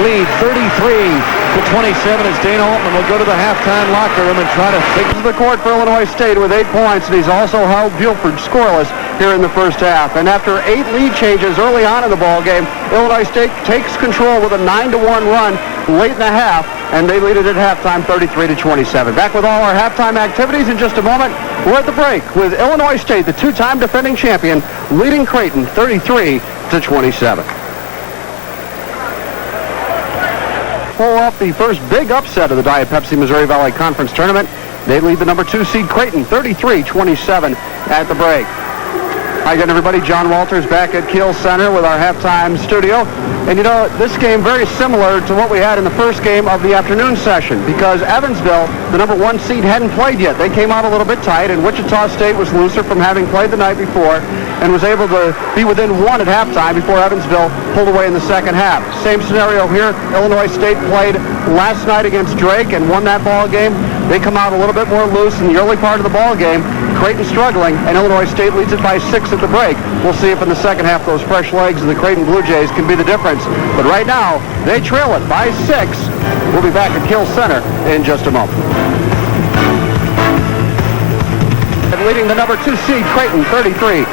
lead 33-27 as Dana Altman will go to the halftime locker room and try to fix the court for Illinois State with 8 points, and he's also held Buford scoreless here in the first half. And after 8 lead changes early on in the ball game, Illinois State takes control with a 9-1 run late in the half, and they lead it at halftime 33-27. Back with all our halftime activities in just a moment. We're at the break with Illinois State, the 2-time defending champion, leading Creighton 33-27. Pull off the first big upset of the Diet Pepsi Missouri Valley Conference Tournament. They lead the number 2 seed Creighton 33-27 at the break. Hi again, everybody. John Walters back at Kiel Center with our halftime studio. And you know, this game very similar to what we had in the first game of the afternoon session, because Evansville, the number 1 seed, hadn't played yet. They came out a little bit tight, and Wichita State was looser from having played the night before and was able to be within 1 at halftime before Evansville pulled away in the second half. Same scenario here. Illinois State played last night against Drake and won that ball game. They come out a little bit more loose in the early part of the ball game. Creighton struggling, and Illinois State leads it by 6 at the break. We'll see if in the second half those fresh legs of the Creighton Blue Jays can be the difference. But right now, they trail it by 6. We'll be back at Kiel Center in just a moment. And leading the number 2 seed Creighton 33-27.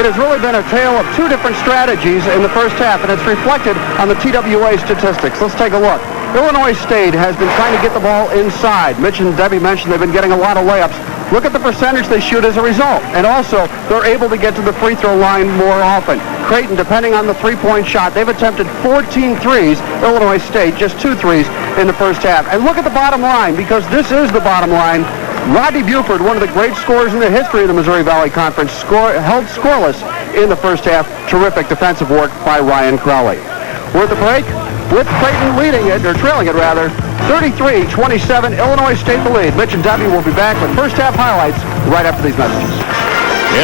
It has really been a tale of 2 different strategies in the first half, and it's reflected on the TWA statistics. Let's take a look. Illinois State has been trying to get the ball inside. Mitch and Debbie mentioned they've been getting a lot of layups. Look at the percentage they shoot as a result. And also, they're able to get to the free throw line more often. Creighton, depending on the three-point shot, they've attempted 14 threes. Illinois State, just 2 threes in the first half. And look at the bottom line, because this is the bottom line. Rodney Buford, one of the great scorers in the history of the Missouri Valley Conference, held scoreless in the first half. Terrific defensive work by Ryan Crowley. We're at the break with Creighton leading it, or trailing it rather, 33-27, Illinois State the lead. Mitch and Debbie will be back with first half highlights right after these messages.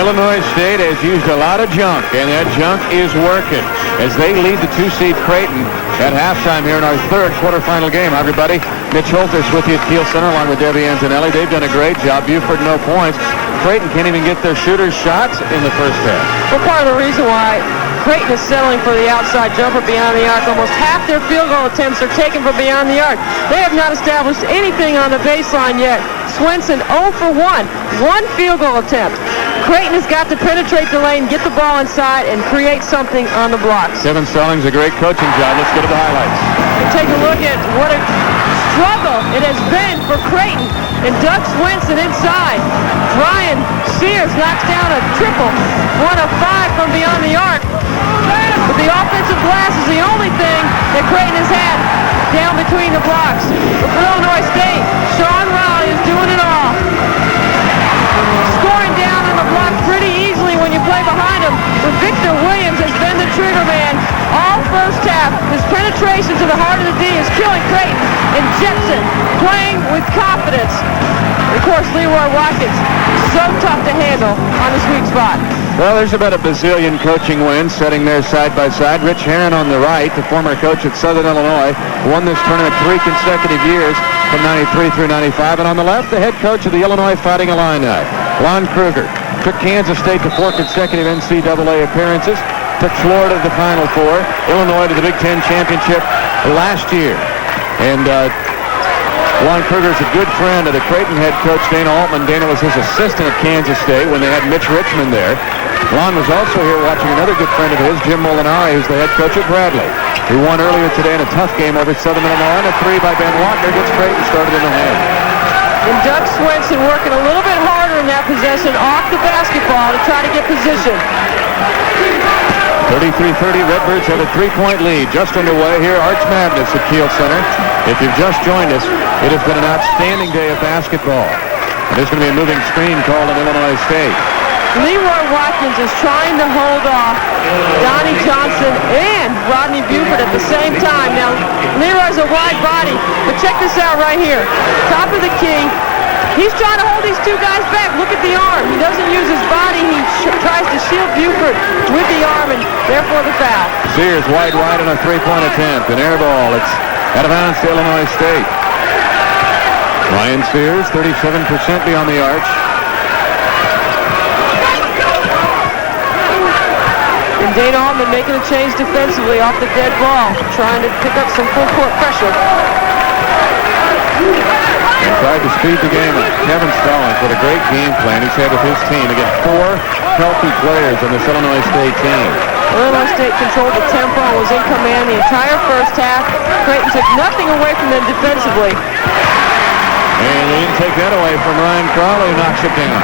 Illinois State has used a lot of junk, and that junk is working as they lead the 2 seed Creighton at halftime here in our 3rd quarterfinal game. Hi, everybody. Mitch Holthus with you at Kiel Center along with Debbie Antonelli. They've done a great job. Buford, no points. Creighton can't even get their shooters' shots in the first half. Well, part of the reason why Creighton is settling for the outside jumper beyond the arc. Almost half their field goal attempts are taken from beyond the arc. They have not established anything on the baseline yet. Swenson 0 for 1. 1 field goal attempt. Creighton has got to penetrate the lane, get the ball inside, and create something on the blocks. Kevin Stallings, a great coaching job. Let's go to the highlights. And take a look at what a struggle it has been for Creighton. And Doug Swenson inside. Brian Sears knocks down a triple. 1 of 5 from beyond the arc. But the offensive glass is the only thing that Creighton has had down between the blocks. But for Illinois State, Sean Rowley is doing it all. Scoring down on the block pretty easily when you play behind him. But Victor Williams has been the trigger man all first half. His penetration to the heart of the D is killing Creighton. And Jetson playing with confidence. And of course, Leroy Watkins, so tough to handle on the sweet spot. Well, there's about a bazillion coaching wins sitting there side by side. Rich Herron on the right, the former coach at Southern Illinois, won this tournament 3 consecutive years from 93 through 95. And on the left, the head coach of the Illinois Fighting Illini, Lon Kruger, took Kansas State to 4 consecutive NCAA appearances, took Florida to the Final Four, Illinois to the Big Ten Championship last year. And Lon Kruger is a good friend of the Creighton head coach, Dana Altman. Dana was his assistant at Kansas State when they had Mitch Richmond there. Lon was also here watching another good friend of his, Jim Molinari, who's the head coach at Bradley. He won earlier today in a tough game over Southern Illinois, and a 3 by Ben Wagner gets Creighton started in the hand. And Doug Swenson working a little bit harder in that possession off the basketball to try to get position. 33-30, Redbirds have a 3-point lead. Just underway here, Arch Madness at Kiel Center. If you've just joined us, it has been an outstanding day of basketball. And there's going to be a moving screen called on Illinois State. Leroy Watkins is trying to hold off Donnie Johnson and Rodney Buford at the same time. Now, Leroy's a wide body, but check this out right here. Top of the key. He's trying to hold these two guys back. Look at the arm. He doesn't use his body. He tries to shield Buford with the arm, and therefore the foul. Sears wide right on a 3-point attempt. An air ball. It's out of bounds to Illinois State. Ryan Sears, 37% beyond the arch. And Dane Allman making a change defensively off the dead ball, trying to pick up some full court pressure. And tried to speed the game up. Kevin Stallings with a great game plan he's had with his team. Again, 4 healthy players on this Illinois State team. Illinois State controlled the tempo and was in command the entire first half. Creighton took nothing away from them defensively. And they didn't take that away from Ryan Crowley, who knocks it down.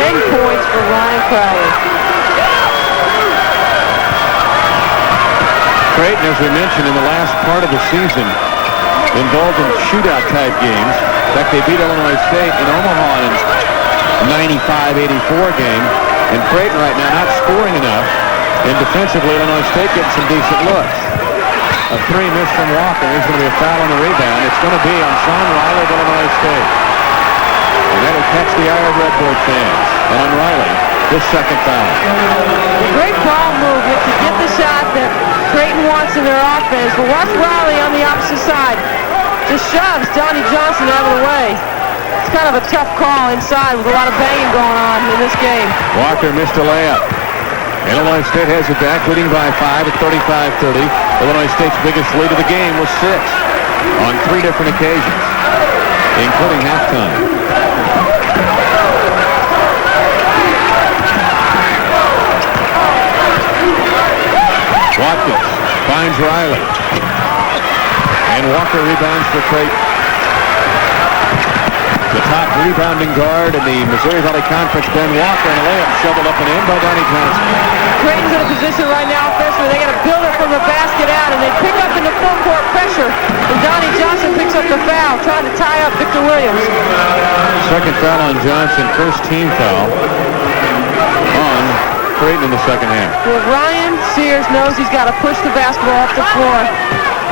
10 points for Ryan Crowley. Creighton, as we mentioned, in the last part of the season, involved in shootout-type games. In fact, they beat Illinois State in Omaha in a 95-84 game. And Creighton right now not scoring enough. And defensively, Illinois State getting some decent looks. A 3 missed from Walker. There's going to be a foul on the rebound. It's going to be on Sean Riley of Illinois State. And that'll catch the eye of Redbird fans. And on Riley, his second foul. A great ball movement to get the shot that Creighton wants in their offense. But watch Riley on the opposite side. Just shoves Donnie Johnson out of the way. It's kind of a tough call inside with a lot of banging going on in this game. Walker missed a layup. Illinois State has it back, leading by 5 at 35-30. Illinois State's biggest lead of the game was 6 on 3 different occasions, including halftime. Watkins finds Riley. And Walker rebounds for Creighton. The top rebounding guard in the Missouri Valley Conference, Ben Walker, and a layup shoveled up and in by Donnie Johnson. Creighton's in a position right now offensively. They got to build it from the basket out, and they pick up into full court pressure. And Donnie Johnson picks up the foul, trying to tie up Victor Williams. Second foul on Johnson, first team foul on Creighton in the second half. Well, Ryan Sears knows he's got to push the basketball up the floor.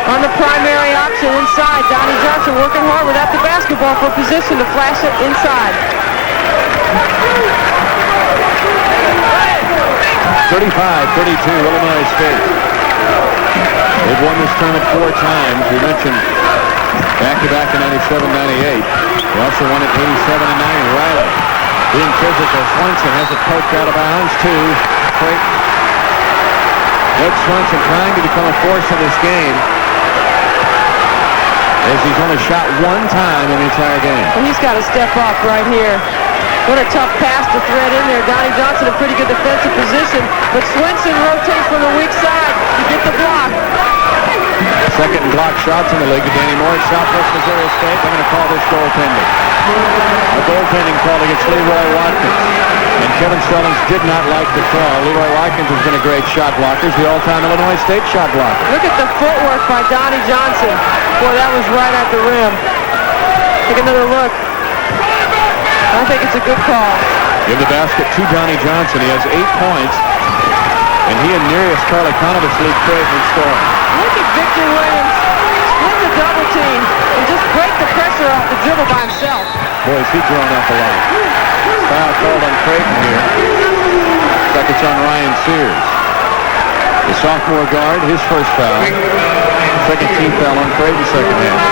On the primary option inside, Donnie Johnson working hard without the basketball for position to flash it inside. 35-32, Illinois State. They've won this tournament 4 times. We mentioned back-to-back in 97-98. They also won it 87-90. Riley being physical. Swenson has it poked out of bounds to Creighton. Doug Swenson trying to become a force in this game, as he's only shot 1 time in the entire game. Well, he's got to step up right here. What a tough pass to thread in there. Donnie Johnson in pretty good defensive position, but Swenson rotates from the weak side to get the block. Second and block shots in the league to Danny Moore at Southwest Missouri State. I'm going to call this goaltending. A goaltending call against Leroy Watkins. And Kevin Stallings did not like the call. Leroy Watkins has been a great shot blocker. He's the all-time Illinois State shot blocker. Look at the footwork by Donnie Johnson. Boy, that was right at the rim. Take another look. I think it's a good call. Give the basket to Donnie Johnson. He has 8 points. And he and Nereus Karlikonovich lead Creighton in scoring. Look at Victor Williams split the double team and just break the pressure off the dribble by himself. Boy, is he grown up a lot. Foul called on Creighton here. Looks like it's on Ryan Sears. The sophomore guard, his first foul. Second team foul on Creighton, second half.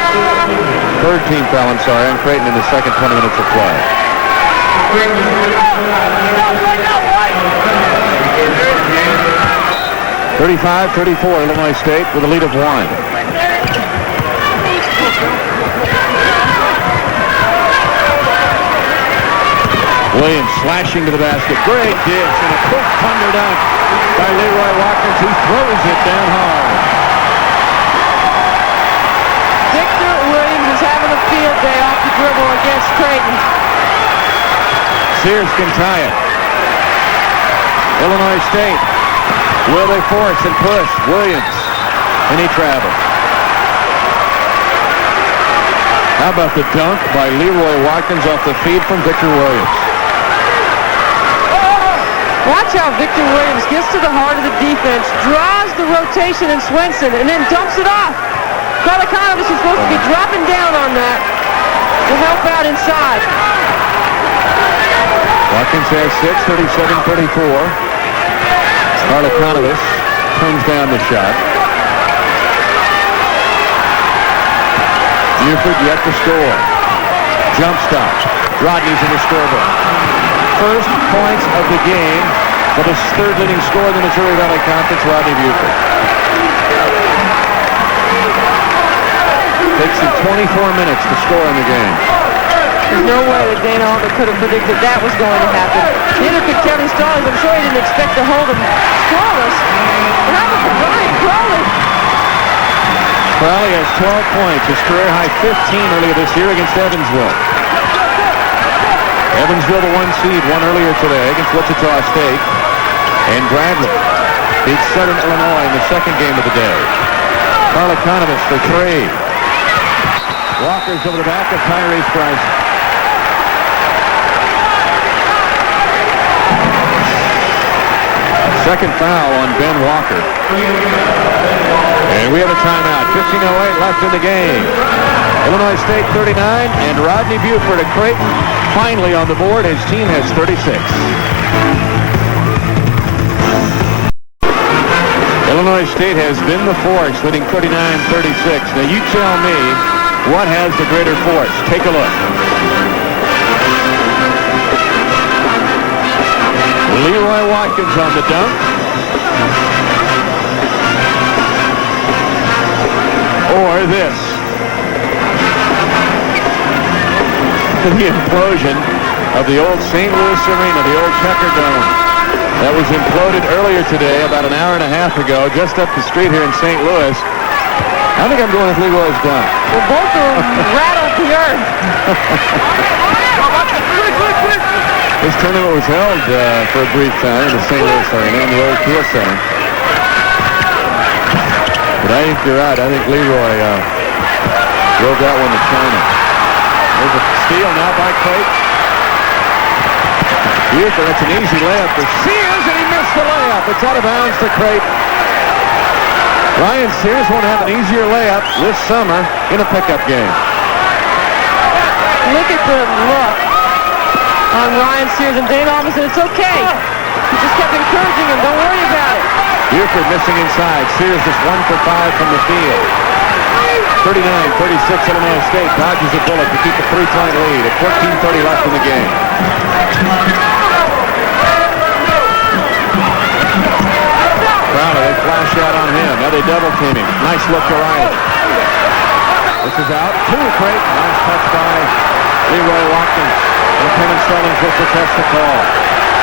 Third team foul, I'm sorry, on Creighton in the second 20 minutes of play. 35-34, Illinois State with a lead of 1. Williams slashing to the basket. Great dish and a quick thunder dunk by Leroy Watkins, who throws it down hard. Victor Williams is having a field day off the dribble against Creighton. Sears can tie it. Illinois State. Will they force and push? Williams. And he travels. How about the dunk by Leroy Watkins off the feed from Victor Williams? Watch how Victor Williams gets to the heart of the defense, draws the rotation in Swenson, and then dumps it off. Karlikonovich is supposed to be dropping down on that to help out inside. Watkins has 6, 37-34. Karlikonovich turns down the shot. Buford yet to score. Jump stop. Rodney's in the scorebook. First points of the game for the third leading scorer in the Missouri Valley Conference, Rodney Buford. Takes him 24 minutes to score in the game. There's no way that Dana Altman could have predicted that was going to happen. Neither could Kevin Stallings. I'm sure he didn't expect to hold him scoreless. What happened to Brian Crowley? Crowley has 12 points, his career high 15 earlier this year against Evansville. Evansville, the 1 seed, won earlier today against Wichita State. And Bradley beat Southern Illinois in the second game of the day. Karlikonovich for 3. Walker's over the back of Tyrese Bryson. Second foul on Ben Walker. And we have a timeout. 15:08 left in the game. Illinois State 39 and Rodney Buford of Creighton finally on the board. His team has 36. Illinois State has been the force, leading 39-36. Now you tell me what has the greater force. Take a look. Leroy Watkins on the dunk. Or this. The implosion of the old St. Louis Arena, the old Checker Dome. That was imploded earlier today, about an hour and a half ago, just up the street here in St. Louis. I think I'm going with Leroy's dunk. Well, both of them rattled the earth. This tournament was held for a brief time in the St. Louis Arena in the old Kiel Center. But I think you're right. I think Leroy drove that one to China. There's a steal now by Creighton. Buford, that's an easy layup for Sears, and he missed the layup. It's out of bounds to Creighton. Ryan Sears won't have an easier layup this summer in a pickup game. Look at the look on Ryan Sears, and Dane Altman said, it's okay. He just kept encouraging him, don't worry about it. Buford missing inside. Sears just 1 for 5 from the field. 39-36 Illinois State dodges a bullet to keep a 3-point lead at 14:30 left in the game. Crowder, they flash out on him. Now they double team him. Nice look to Riley. This is out. 2 to Creighton. Nice touch by Leroy Watkins. And Kevin Stallings will protest the call.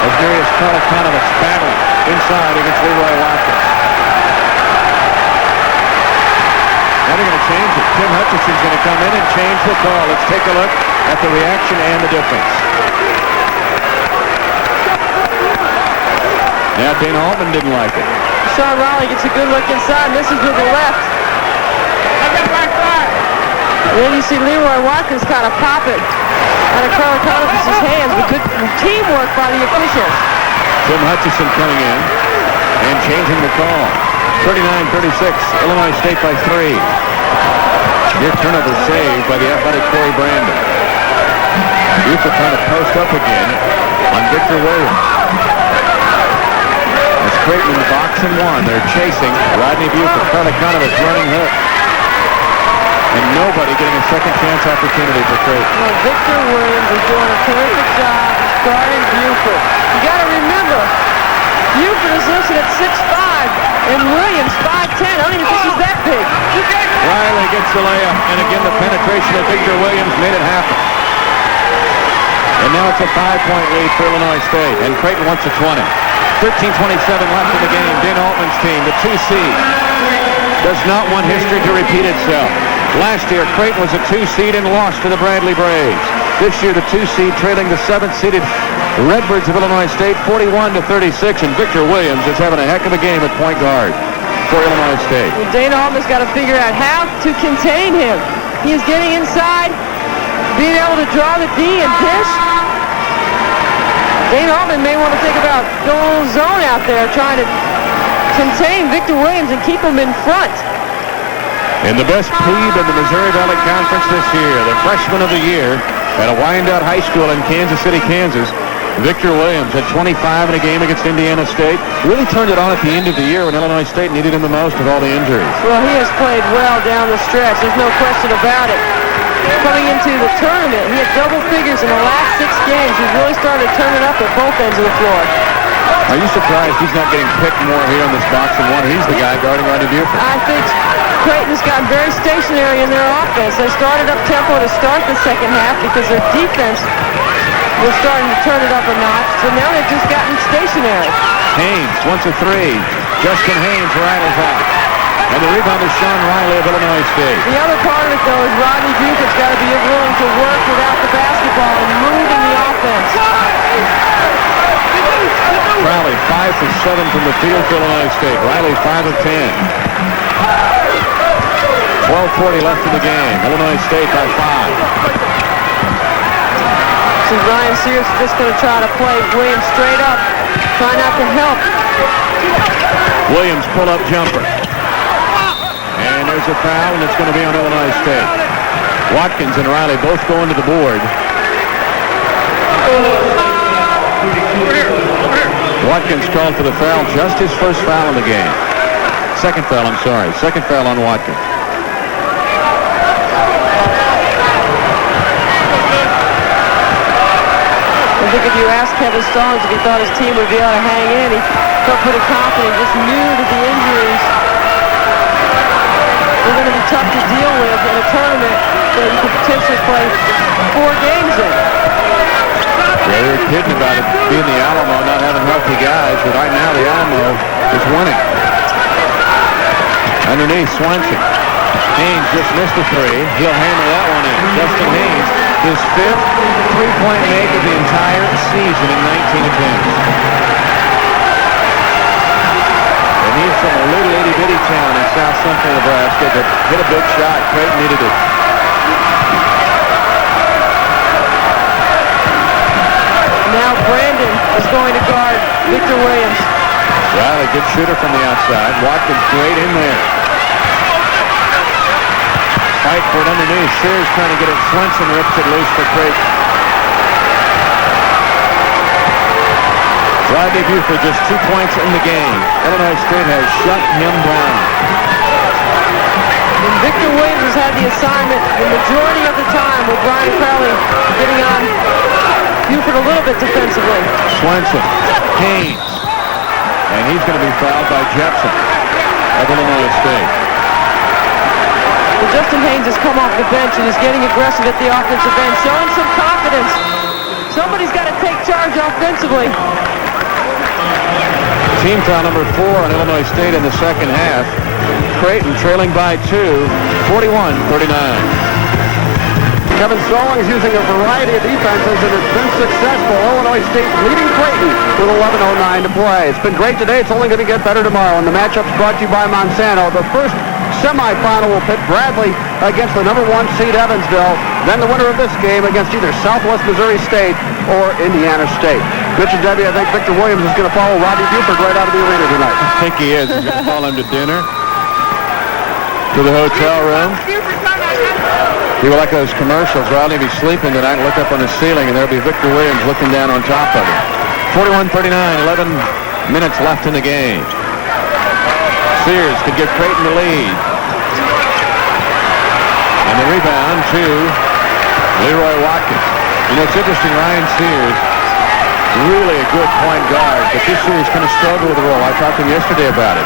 As Darius Karlikonovich battling inside against Leroy Watkins. Now they're going to change it. Tim Hutchison's going to come in and change the call. Let's take a look at the reaction and the difference. Now Dana Altman didn't like it. Sean Riley gets a good look inside, misses with the left. And then you see Leroy Watkins kind of pop it out of Karlikanovich's hands with good teamwork by the officials. Tim Hutchison coming in and changing the call. 39-36, Illinois State by 3. Near turnover saved by the athletic Corie Brandon. Buford trying to post up again on Victor Williams. As Creighton in the box and 1. They're chasing Rodney Buford. Karlikonovich running hook. And nobody getting a second chance opportunity for Creighton. Well, Victor Williams is doing a terrific job guarding Buford. You got to remember, Buford is listed at 6'5", and Williams 5'10". I don't even think he's that big. Riley gets the layup, and again the penetration of Victor Williams made it happen. And now it's a 5-point lead for Illinois State, and Creighton wants a 20. 13:27 left in the game. Dana Altman's team, the 2 seed, does not want history to repeat itself. Last year, Creighton was a 2 seed and lost to the Bradley Braves. This year, the 2 seed trailing the 7th seeded The Redbirds of Illinois State 41-36, and Victor Williams is having a heck of a game at point guard for Illinois State. Well, Dana Altman's got to figure out how to contain him. He is getting inside, being able to draw the D and dish. Dana Altman may want to think about going a little zone out there, trying to contain Victor Williams and keep him in front. In the best plebe in the Missouri Valley Conference this year, the freshman of the year at a Wyandotte High School in Kansas City, Kansas, Victor Williams had 25 in a game against Indiana State. Really turned it on at the end of the year when Illinois State needed him the most with all the injuries. Well, he has played well down the stretch. There's no question about it. Coming into the tournament, he had double figures in the last 6 games. He's really started to turn it up at both ends of the floor. Are you surprised he's not getting picked more here in this boxing one? He's the guy guarding Rodney Buford. I think Creighton's gotten very stationary in their offense. They started up tempo to start the second half because their defense was starting to turn it up a notch. So now they've just gotten stationary. Haynes wants a 3. Justin Haynes, Riley's out. And the rebound is Sean Riley of Illinois State. The other part of it, though, is Rodney Buford's got to be willing to work without the basketball and move in the offense. Riley 5 for 7 from the field for Illinois State. Riley 5 of 10. 12:40 left in the game. Illinois State by 5. So Ryan Sears is just going to try to play Williams straight up, try not to help. Williams pull-up jumper. And there's a foul, and it's going to be on Illinois State. Watkins and Riley both going to the board. Watkins called for the foul, just his first foul in the game. Second foul, I'm sorry. Second foul on Watkins. I think if you asked Kevin Stallings if he thought his team would be able to hang in, he felt pretty confident, just knew that the injuries were going to be tough to deal with in a tournament that you could potentially play 4 games in. Yeah, they were kidding about it being the Alamo, not having healthy guys, but right now the Alamo is winning. Underneath, Swanson. Haynes just missed a 3. He'll hammer that one in. Justin Haynes, his 5th three-point make of the entire season in 19 attempts. And he's from a little itty-bitty town in South Central Nebraska that hit a big shot. Creighton needed it. Now Brandon is going to guard Victor Williams. Riley, good shooter from the outside. Watkins great in there. Fight for it underneath. Sears trying to get it. Swenson rips it loose for Creighton. Rodney Buford just 2 points in the game. Illinois State has shut him down. And Victor Williams has had the assignment the majority of the time with Brian Crowley getting on Buford a little bit defensively. Swenson, Haynes, and he's going to be fouled by Jepson of Illinois State. Well, Justin Haynes has come off the bench and is getting aggressive at the offensive end, showing some confidence. Somebody's got to take charge offensively. Team foul number 4 on Illinois State in the second half. Creighton trailing by 2, 41-39. Kevin Stallings using a variety of defenses, and it's been successful. Illinois State leading Creighton with 11:09 to play. It's been great today. It's only going to get better tomorrow. And the matchup's brought to you by Monsanto. The first semifinal will pit Bradley against the number 1 seed Evansville. Then the winner of this game against either Southwest Missouri State or Indiana State. Mitch and Debbie, I think Victor Williams is going to follow Rodney Buford right out of the arena tonight. I think he is. He's going to follow him to dinner, to the hotel room. He will like those commercials. Rodney will be sleeping tonight and look up on the ceiling, and there'll be Victor Williams looking down on top of him. 41-39, 11 minutes left in the game. Sears could give Creighton the lead. And the rebound to Leroy Watkins. You know, it's interesting, Ryan Sears, really a good point guard, but this year he's going to struggle with the role. I talked to him yesterday about it.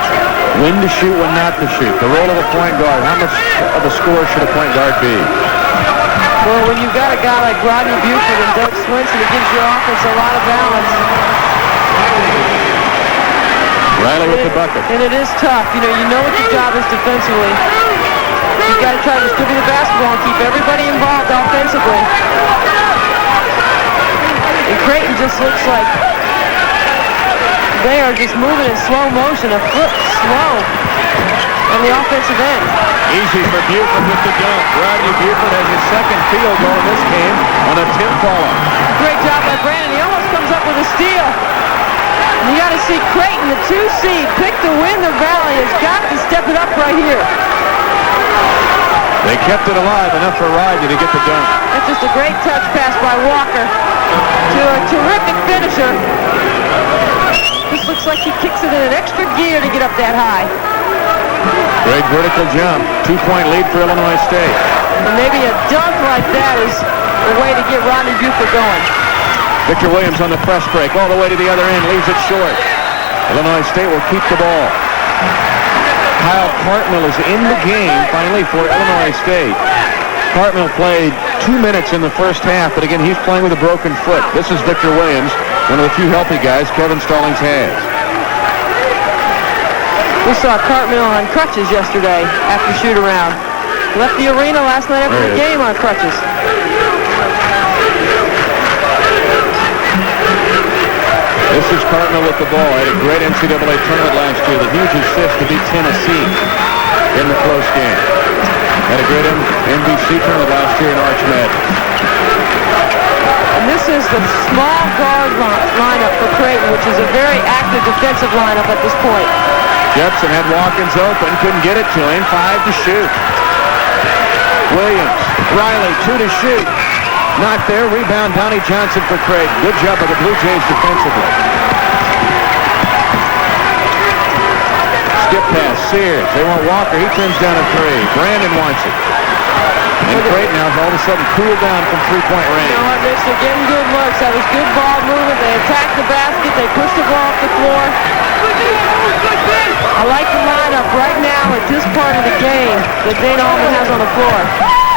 When to shoot, when not to shoot. The role of a point guard. How much of a score should a point guard be? Well, when you've got a guy like Rodney Buford and Doug Swenson, it gives your offense a lot of balance. Riley with the bucket. And it is tough. You know what your job is defensively. You've got to try to distribute the basketball and keep everybody involved offensively. And Creighton just looks like they are just moving in slow motion, a foot slow on the offensive end. Easy for Buford with the dunk. Rodney Buford has his second field goal in this game on a tip follow. Great job by Brandon. He almost comes up with a steal. You got to see Creighton, the 2 seed, pick to win the Valley, has got to step it up right here. They kept it alive enough for Rodney to get the dunk. That's just a great touch pass by Walker to a terrific finisher. This looks like he kicks it in an extra gear to get up that high. Great vertical jump. 2-point lead for Illinois State. And maybe a dunk like that is a way to get Rodney Buford going. Victor Williams on the press break all the way to the other end, leaves it short. Illinois State will keep the ball. Kyle Cartmill is in the game finally for Illinois State. Cartmill played 2 minutes in the first half, but again, he's playing with a broken foot. This is Victor Williams, one of the few healthy guys Kevin Stallings has. We saw Cartmill on crutches yesterday after shoot-around. Left the arena last night after the game on crutches. This is Cartmill with the ball. Had a great NCAA tournament last year. The huge assist to beat Tennessee in the close game. Had a great MVC tournament last year in Arch Madness. And this is the small guard lineup for Creighton, which is a very active defensive lineup at this point. Jepson had Watkins open, couldn't get it to him. 5 to shoot. Williams, Riley, 2 to shoot. Not there. Rebound, Donnie Johnson for Creighton. Good job by the Blue Jays defensively. Skip pass, Sears. They want Walker. He turns down a 3. Brandon wants it. And Creighton now all of a sudden cooled down from 3-point range. You know what, Rich? They're getting good looks. That was good ball movement. They attacked the basket. They pushed the ball off the floor. I like the lineup right now at this part of the game that Dane Allman has on the floor.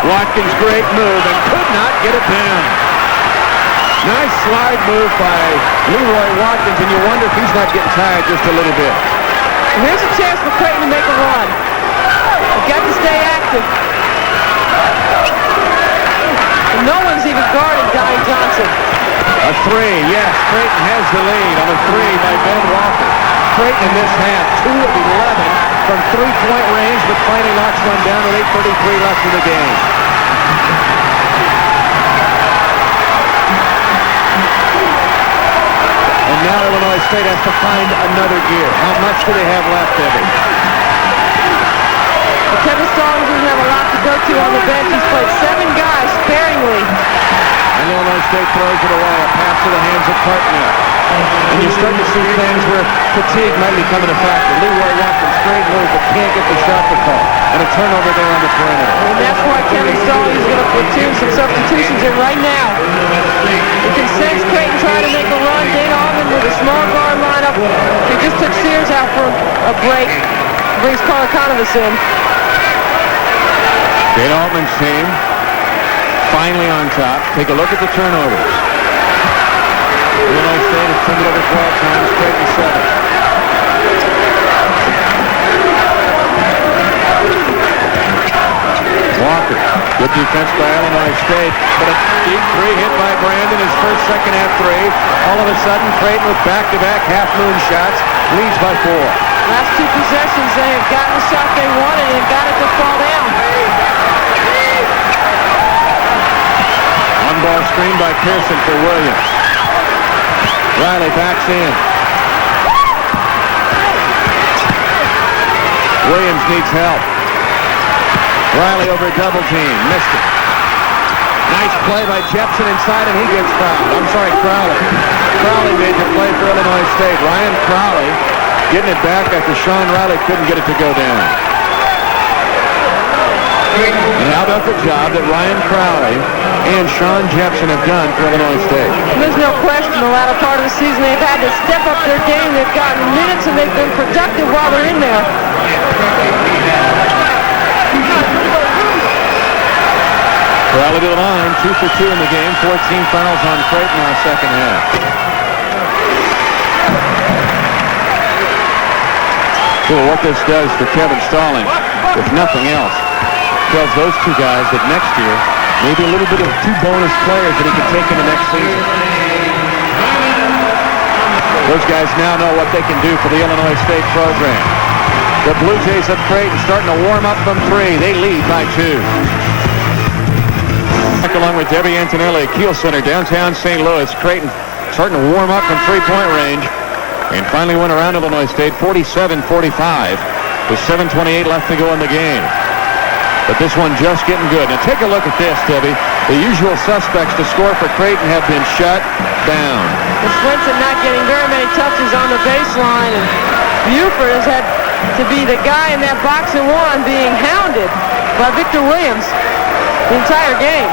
Watkins, great move, and could not get it down. Nice slide move by Leroy Watkins, and you wonder if he's not getting tired just a little bit. And here's a chance for Creighton to make a run. They've got to stay active. And no one's even guarded Donnie Johnson. A 3, yes, Creighton has the lead on a 3 by Ben Walker. Creighton in this half, 2 of 11 from 3-point range, but finally knocks one down with 8:33 left in the game. And now Illinois State has to find another gear. How much do they have left of it? Kevin Stallings doesn't have a lot to go to on the bench. He's played 7 guys sparingly. And Illinois State throws it away. A pass to the hands of Cartmill. And you start to see things where fatigue might be coming a factor. Leroy Watkins, great move, but can't get the shot to fall. And a turnover there on the perimeter. And that's why Kevin Stallings is going to platoon some substitutions in right now. You can sense Creighton trying to make a run. Dane Allman with a small guard lineup. He just took Sears out for a break. Brings Carl Conovis in. Dane Allman's team finally on top. Take a look at the turnovers. Illinois State has turned it over 12 times, Creighton 7. Walker, good defense by Illinois State, but a deep 3 hit by Brandon, his first second half 3. All of a sudden, Creighton with back-to-back half-moon shots, leads by 4. Last 2 possessions, they have gotten the shot they wanted and got it to fall down. On-ball screen by Pearson for Williams. Riley backs in. Williams needs help. Riley over a double team. Missed it. Nice play by Jepson inside, and he gets fouled. I'm sorry, Crowley. Crowley made the play for Illinois State. Ryan Crowley getting it back after Sean Riley couldn't get it to go down. And how about the job that Ryan Crowley and Sean Jepson have done for Illinois State? There's no question the latter part of the season they've had to step up their game. They've gotten minutes and they've been productive while they're in there. Crowley to the line, 2 for 2 in the game, 14 fouls on Creighton in the second half. So what this does for Kevin Stallings, if nothing else, tells those 2 guys that next year, maybe a little bit of 2 bonus players that he can take into next season. Those guys now know what they can do for the Illinois State program. The Blue Jays of Creighton starting to warm up from 3. They lead by 2. Back along with Debbie Antonelli, Kiel Center, downtown St. Louis. Creighton starting to warm up from 3-point range and finally went around Illinois State 47-45 with 7:28 left to go in the game. But this one just getting good. Now take a look at this, Debbie. The usual suspects to score for Creighton have been shut down. And Swenson not getting very many touches on the baseline, and Buford has had to be the guy in that box and one being hounded by Victor Williams the entire game.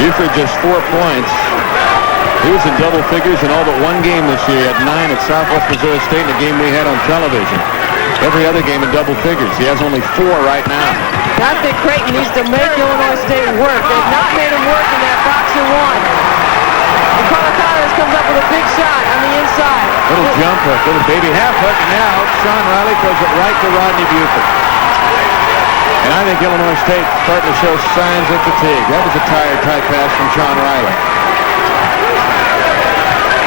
Buford just 4 points. He was in double figures in all but one game this year. He had 9 at Southwest Missouri State in the game we had on television. Every other game in double figures. He has only 4 right now. I think Creighton needs to make Illinois State work. They've not made him work in that box and one. And Carlos comes up with a big shot on the inside. Little jump hook, little baby half hook, and now Sean Riley throws it right to Rodney Buford. And I think Illinois State starting to show signs of fatigue. That was a tired type pass from Sean Riley.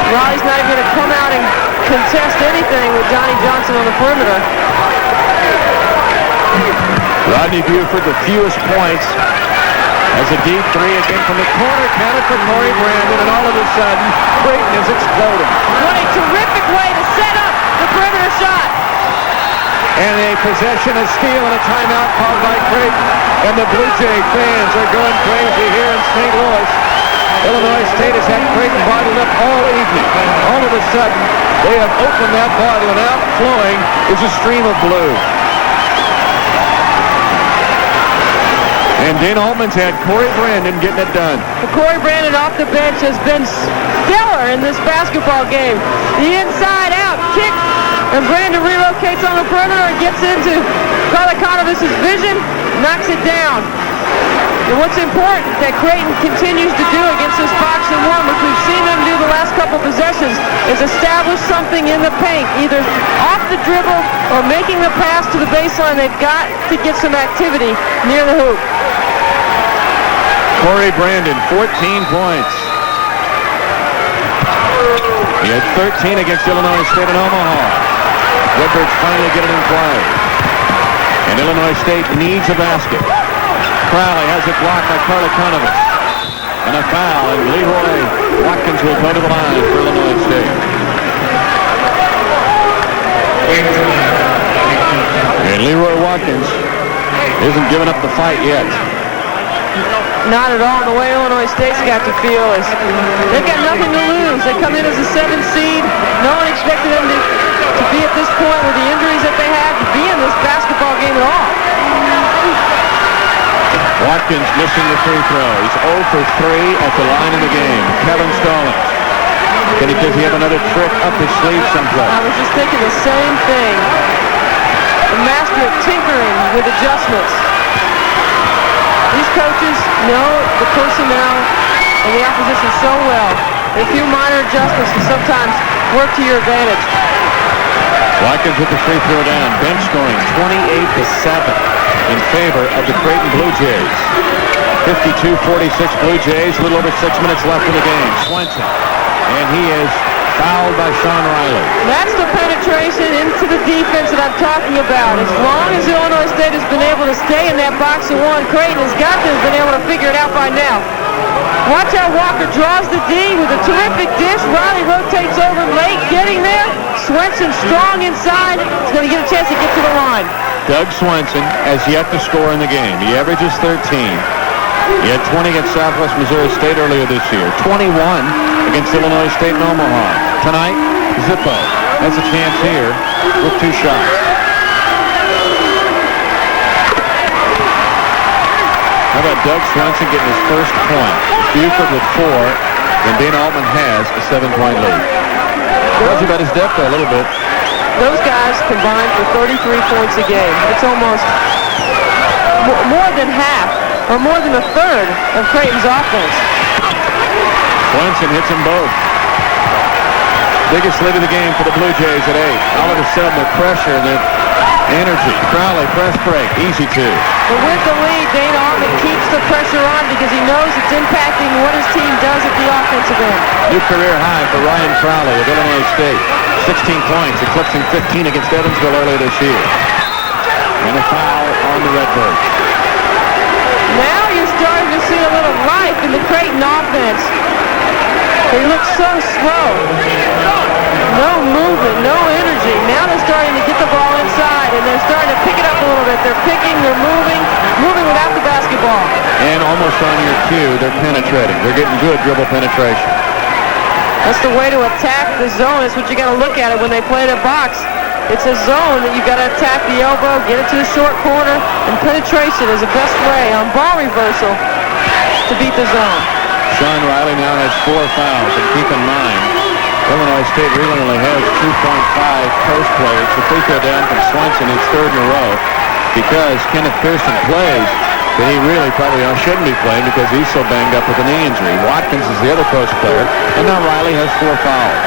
Riley's not going to come out and contest anything with Johnny Johnson on the perimeter. Rodney Buford, the fewest points, as a deep 3 again from the corner, counted for Corie Brandon, and all of a sudden, Creighton is exploding. What a terrific way to set up the perimeter shot. And a possession, a steal, and a timeout called by Creighton. And the Blue Jay fans are going crazy here in St. Louis. Illinois State has had Creighton bottled up all evening. All of a sudden, they have opened that bottle, and outflowing is a stream of blue. And Dana Altman's had Corie Brandon getting it done. Corie Brandon off the bench has been stellar in this basketball game. The inside-out kick, and Brandon relocates on the perimeter and gets into Karlikonovic's vision, knocks it down. And what's important that Creighton continues to do against this box and one, which we've seen them do the last couple possessions, is establish something in the paint, either off the dribble or making the pass to the baseline. They've got to get some activity near the hoop. Corie Brandon, 14 points. He had 13 against Illinois State in Omaha. Redbirds finally get it in play. And Illinois State needs a basket. Crowley has it blocked by Karlikonovic. And a foul, and Leroy Watkins will go to the line for Illinois State. And Leroy Watkins isn't giving up the fight yet. Not at all. The way Illinois State's got to feel is they've got nothing to lose. They come in as a 7th seed. No one expected them to be at this point with the injuries that they have to be in this basketball game at all. Watkins missing the free throw. He's 0 for 3 at the line in the game. Kevin Stallings. Does he have another trick up his sleeve someplace? I was just thinking the same thing. The master of tinkering with adjustments. These coaches know the personnel and the opposition so well. A few minor adjustments can sometimes work to your advantage. Watkins with the free throw down. Bench scoring 28-7 in favor of the Creighton Blue Jays. 52-46 Blue Jays. A little over 6 minutes left in the game. Swenson. And he is fouled by Sean Riley. That's the penetration into the defense that I'm talking about. As long as Illinois State has been able to stay in that box of one, Creighton has got to have been able to figure it out by now. Watch how Walker draws the D with a terrific dish. Riley rotates over late, getting there. Swenson strong inside. He's going to get a chance to get to the line. Doug Swenson has yet to score in the game. He averages 13. He had 20 against Southwest Missouri State earlier this year. 21 against Illinois State and Omaha. Tonight, Zippo has a chance here with 2 shots. How about Doug Swenson getting his first point? Buford with 4, and Dana Altman has a 7-point lead. Tells you about his depth a little bit. Those guys combined for 33 points a game. It's almost more than half, or more than a third of Creighton's offense. Swenson hits them both. Biggest lead of the game for the Blue Jays at 8. All of a sudden, the pressure, the energy. Crowley, press break, easy 2. But with the lead, Dana Altman keeps the pressure on because he knows it's impacting what his team does at the offensive offensive end. New career high for Ryan Crowley of Illinois State. 16 points, eclipsing 15 against Evansville earlier this year. And a foul on the Redbirds. Now you're starting to see a little life in the Creighton offense. They look so slow. No movement, no energy. Now they're starting to get the ball inside, and they're starting to pick it up a little bit. They're picking, they're moving without the basketball. And almost on your cue, they're penetrating. They're getting good dribble penetration. That's the way to attack the zone. That's what you got to look at it when they play the box. It's a zone that you got to attack the elbow, get it to the short corner, and penetration is the best way on ball reversal to beat the zone. Sean Riley now has 4 fouls, and keep in mind, Illinois State really only has 2.5 post players. The free throw down from Swenson, his third in a row, because Kenneth Pearson plays, but he really probably shouldn't be playing because he's so banged up with a knee injury. Watkins is the other post player, and now Riley has 4 fouls.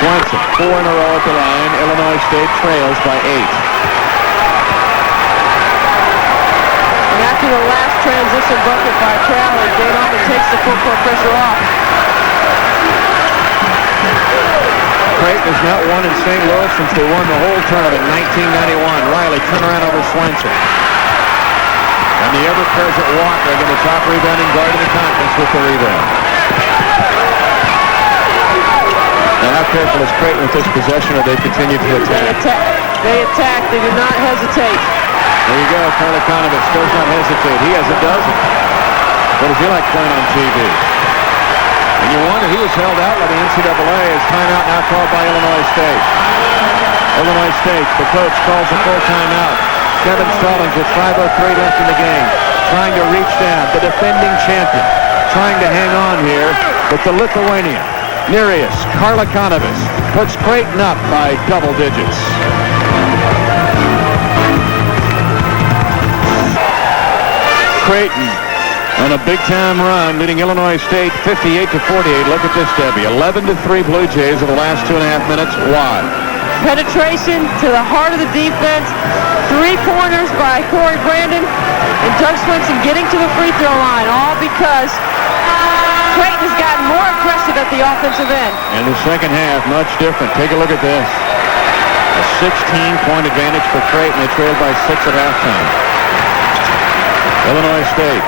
Swenson, 4 in a row at the line. Illinois State trails by 8. After the last transition bucket by Crowley, Dane Altman takes the full court pressure off. Creighton has not won in St. Louis since they won the whole tournament in 1991. Riley turnaround over Swenson. And the ever-present Walker, again the top rebounding guard in the conference with the rebound. Now how careful is Creighton with this possession, or they continue to attack? They attack. They do not hesitate. There you go, Karlikonovich does not hesitate. He has a dozen. What does he like playing on TV? And you wonder, he was held out by the NCAA as timeout now called by Illinois State. Illinois State, the coach calls a full timeout. Kevin Stallings with 5:03 left in the game, trying to reach down, the defending champion, trying to hang on here, but the Lithuanian, Nerijus Karlikonovich, puts Creighton up by double digits. Creighton on a big-time run, leading Illinois State 58-48. Look at this, Debbie. 11-3 Blue Jays in the last 2.5 minutes. Why? Penetration to the heart of the defense. 3 pointers by Corie Brandon and Doug Swenson getting to the free throw line, all because Creighton has gotten more aggressive at the offensive end. And the second half, much different. Take a look at this. A 16-point advantage for Creighton. They trailed by 6 at halftime. Illinois State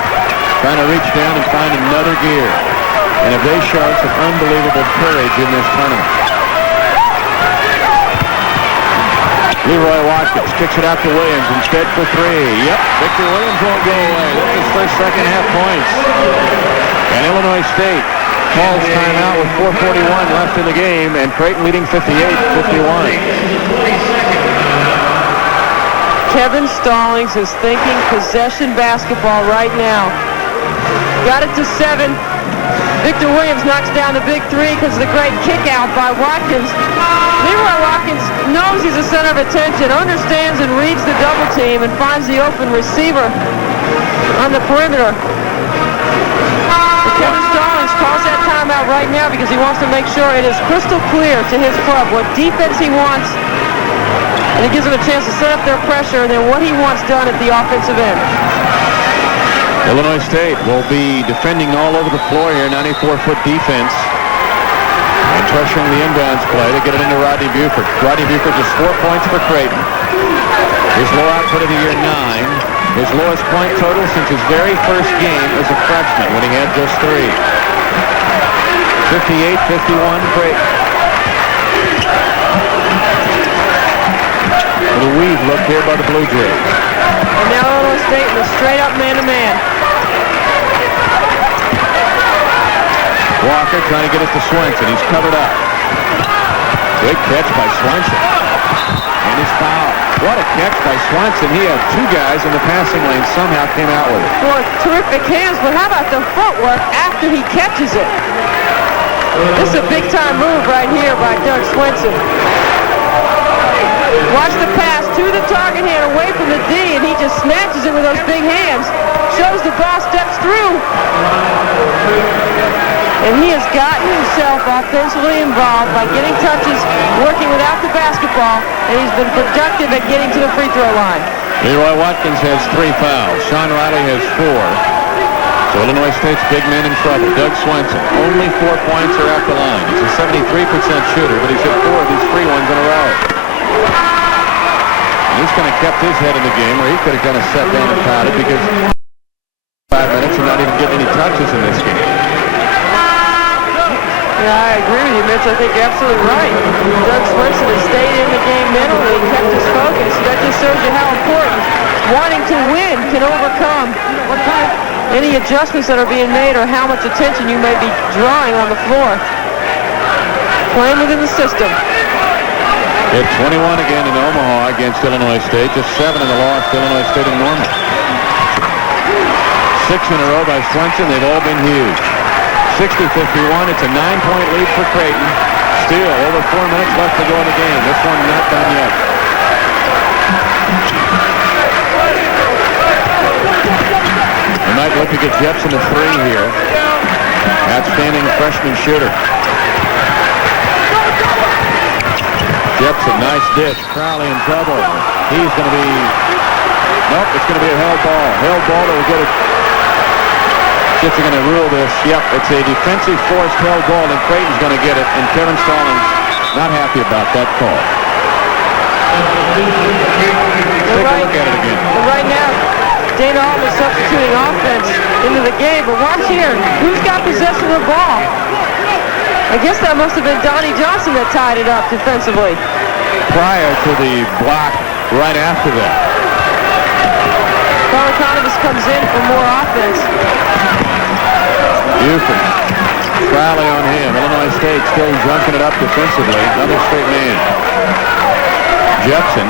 trying to reach down and find another gear. And if they showed some unbelievable courage in this tournament. Leroy Watkins kicks it out to Williams instead for 3. Yep, Victor Williams won't go away. That's his first second half points. And Illinois State calls timeout with 4:41 left in the game, and Creighton leading 58-51. Kevin Stallings is thinking possession basketball right now. Got it to 7. Victor Williams knocks down the big 3 because of the great kick out by Watkins. Leroy Watkins knows he's a center of attention, understands and reads the double team, and finds the open receiver on the perimeter. Kevin Stallings calls that timeout right now because he wants to make sure it is crystal clear to his club what defense he wants, and it gives them a chance to set up their pressure and then what he wants done at the offensive end. Illinois State will be defending all over the floor here, 94-foot defense. And pressuring the inbounds play to get it into Rodney Buford. Rodney Buford just 4 points for Creighton. His low output of the year, 9. His lowest point total since his very first game as a freshman when he had just 3. 58-51 Creighton. The weave look here by the Blue Jays. And now Illinois State in a straight-up man-to-man. Walker trying to get it to Swenson. He's covered up. Great catch by Swenson. And his foul. What a catch by Swenson. He had 2 guys in the passing lane, somehow came out with it. Boy, terrific hands, but how about the footwork after he catches it? This is a big-time move right here by Doug Swenson. Watch the pass to the target hand away from the D, and he just snatches it with those big hands. Shows the ball steps through. And he has gotten himself offensively involved by getting touches, working without the basketball, and he's been productive at getting to the free throw line. Leroy Watkins has 3 fouls. Sean Riley has 4. So Illinois State's big man in trouble. Doug Swenson, only 4 points are at the line. He's a 73% shooter, but he's hit 4 of these free ones in a row. And he's kind of kept his head in the game where he could have kind of sat down and pouted because 5 minutes and not even getting any touches in this game. Yeah, I agree with you, Mitch. I think you're absolutely right. Doug Swenson has stayed in the game mentally, kept his focus. That just shows you how important wanting to win can overcome any adjustments that are being made or how much attention you may be drawing on the floor. Playing within the system. Hit 21 again in Omaha against Illinois State. Just 7 in the loss to Illinois State in Norman. 6 in a row by Swenson. They've all been huge. 60-51. It's a 9-point lead for Creighton. Still over 4 minutes left to go in the game. This one not done yet. They might look to get Jepson a 3 here. Outstanding freshman shooter. Jepson, nice dish. Crowley in trouble. He's going to be... Nope, it's going to be a held ball. Held ball that will get it. Kids are going to rule this. Yep, it's a defensive forced held ball, and Creighton's going to get it, and Kevin Stallings not happy about that call. Take a look at it again. Right now, Dana Altman substituting offense into the game, but watch here. Who's got possession of the ball? I guess that must have been Donnie Johnson that tied it up defensively. Prior to the block right after that. Polikanovich comes in for more offense. Buford. Crowley on him. Illinois State still drunken it up defensively. Another straight man. Jepson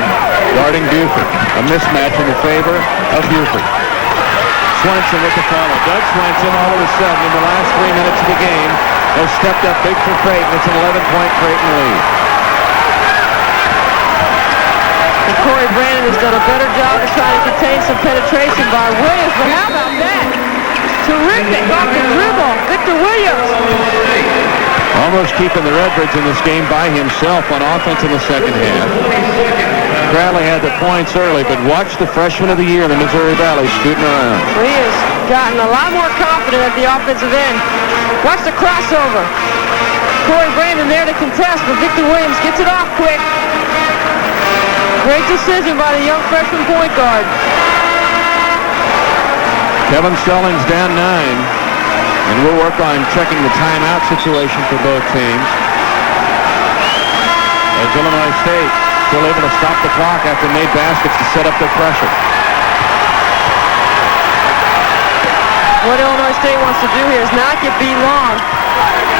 guarding Buford. A mismatch in the favor of Buford. Swenson with the follow. Doug Swenson all of a sudden in the last 3 minutes of the game has stepped up big for Creighton. It's an 11-point Creighton lead. And Corie Brandon has done a better job of trying to contain some penetration by Williams, but how about that? Terrific off the dribble, Victor Williams. Almost keeping the Redbirds in this game by himself on offense in the second half. Bradley had the points early, but watch the freshman of the year in the Missouri Valley scooting around. Well, he has gotten a lot more confident at the offensive end. Watch the crossover. Corie Brandon there to contest, but Victor Williams gets it off quick. Great decision by the young freshman point guard. Kevin Stallings down 9, and we'll work on checking the timeout situation for both teams. As Illinois State still able to stop the clock after made baskets to set up their pressure. What Illinois State wants to do here is not get beat long.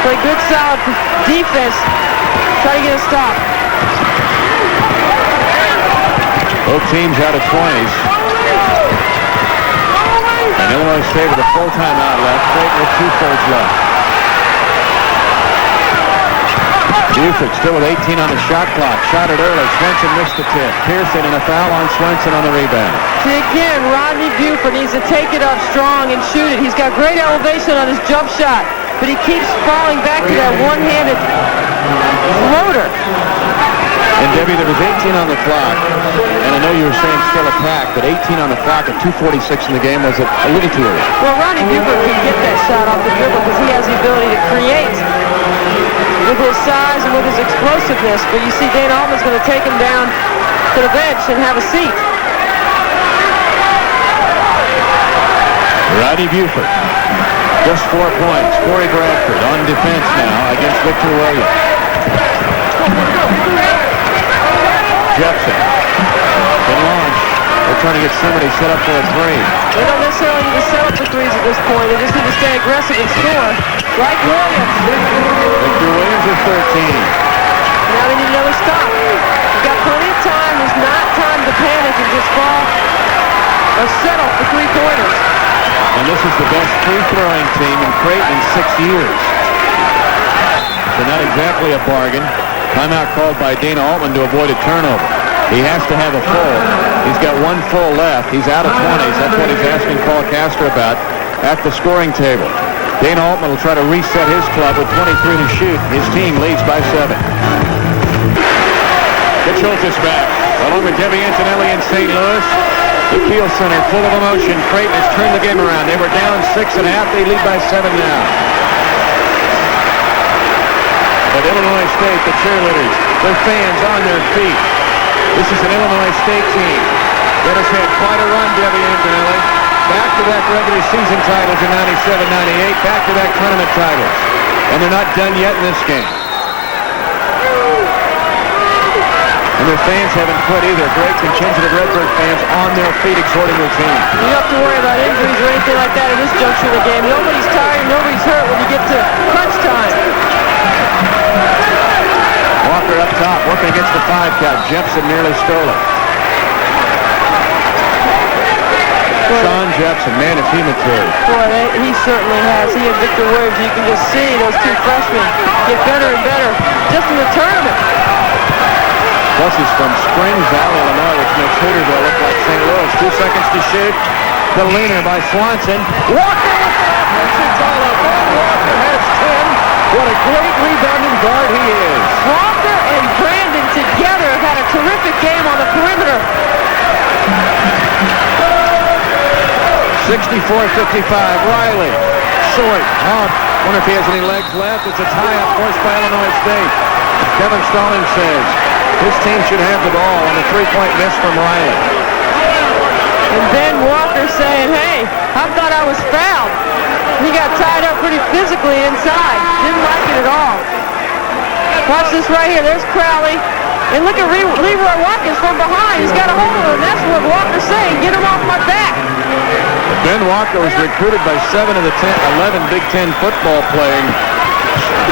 Play good, solid defense. Try to get a stop. Both teams out of 20s. And Illinois State with a full timeout left. Creighton with 2 fulls left. Buford still with 18 on the shot clock. Shot it early. Swenson missed the tip. Pearson and a foul on Swenson on the rebound. See, again, Rodney Buford needs to take it up strong and shoot it. He's got great elevation on his jump shot, but he keeps falling back to that one-handed floater. And Debbie, there was 18 on the clock, and I know you were saying still a pack, but 18 on the clock at 2:46 in the game was a little too early. Well, Rodney Buford can get that shot off the dribble because he has the ability to create with his size and with his explosiveness, but you see Dana Altman's going to take him down to the bench and have a seat. Rodney Buford, just 4 points. Corie Brandon on defense now against Victor Williams. Jepson can launch. They're trying to get somebody set up for a 3. They don't necessarily need to set up the threes at this point. They just need to stay aggressive and score. Like Williams. Victor Williams is 13. Now they need another stop. You've got plenty of time. There's not time to panic and just fall or settle for 3-pointers. And this is the best free-throwing team in Creighton in 6 years. So not exactly a bargain. Timeout called by Dana Altman to avoid a turnover. He has to have a full. He's got 1 full left. He's out of 20s. That's what he's asking Paul Castor about at the scoring table. Dana Altman will try to reset his club with 23 to shoot. His team leads by 7. Mitch Schultz is back, along with Debbie Antonelli in St. Louis. The Kiel Center full of emotion. Creighton has turned the game around. They were down 6 at half. They lead by 7 now. But Illinois State, the cheerleaders, their fans on their feet. This is an Illinois State team that has had quite a run, Debbie Antonelli. Back-to-back regular season titles in 97-98, back-to-back tournament titles. And they're not done yet in this game. And their fans haven't quit either. Great contingent of Redbird fans on their feet exhorting their team. You don't have to worry about injuries or anything like that at this juncture of the game. Nobody's tired, nobody's hurt when you get to crunch time. Walker up top, working against the 5 count. Jepson nearly stole it. Sean Jepson, man, is he matured. Boy, he certainly has. He and Victor Williams, you can just see those two freshmen get better and better just in the tournament. Plus, he's from Spring Valley, Illinois, which makes Hooterville look like St. Louis. 2 seconds to shoot. The leaner by Swanson. Walker with the offense all up. Walker has 10. What a great rebounding guard he is. Walker and Brandon together have had a terrific game on the perimeter. 64-55. Riley. Short. Wonder if he has any legs left. It's a tie-up forced by Illinois State. Kevin Stallings says his team should have the ball on a 3-point miss from Riley. And Ben Walker saying, hey, I thought I was fouled. He got tied up pretty physically inside. Didn't like it at all. Watch this right here. There's Crowley. And look at Leroy Watkins from behind. He's got a hold of him. That's what Walker's saying. Get him off my back. Ben Walker was recruited by 7 of the 11 Big Ten football playing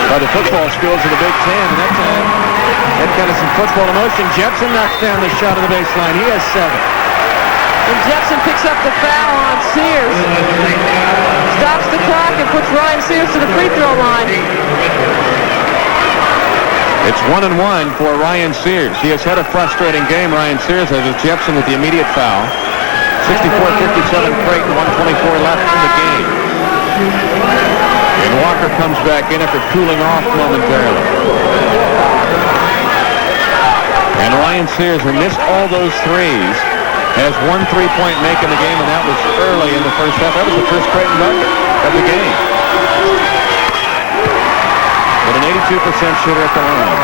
by the football schools of the Big Ten. And that time had kind of some football emotion. Jepson knocks down the shot of the baseline. He has 7. And Jepson picks up the foul on Sears. Stops the clock and puts Ryan Sears to the free throw line. It's 1-1 for Ryan Sears. He has had a frustrating game. Ryan Sears has Jepson with the immediate foul. 64-57 Creighton, 1:24 left in the game. And Walker comes back in after cooling off momentarily. And Ryan Sears, who missed all those threes, has 1 3-point make in the game, and that was early in the first half. That was the first Creighton bucket of the game. But an 82% shooter at the line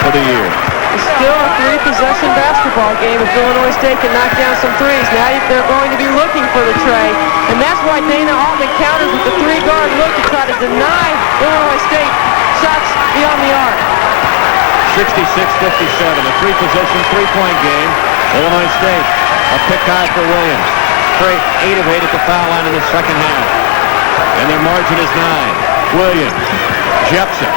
for the year. It's still a 3-possession basketball game if Illinois State can knock down some threes. Now they're going to be looking for the tray, and that's why Dana Altman counters with the 3-guard look to try to deny Illinois State shots beyond the arc. 66-57, a 3-possession, 3-point game. Illinois State, a pick high for Williams. Creighton 8 of 8 at the foul line in the second half. And their margin is 9. Williams, Jepson.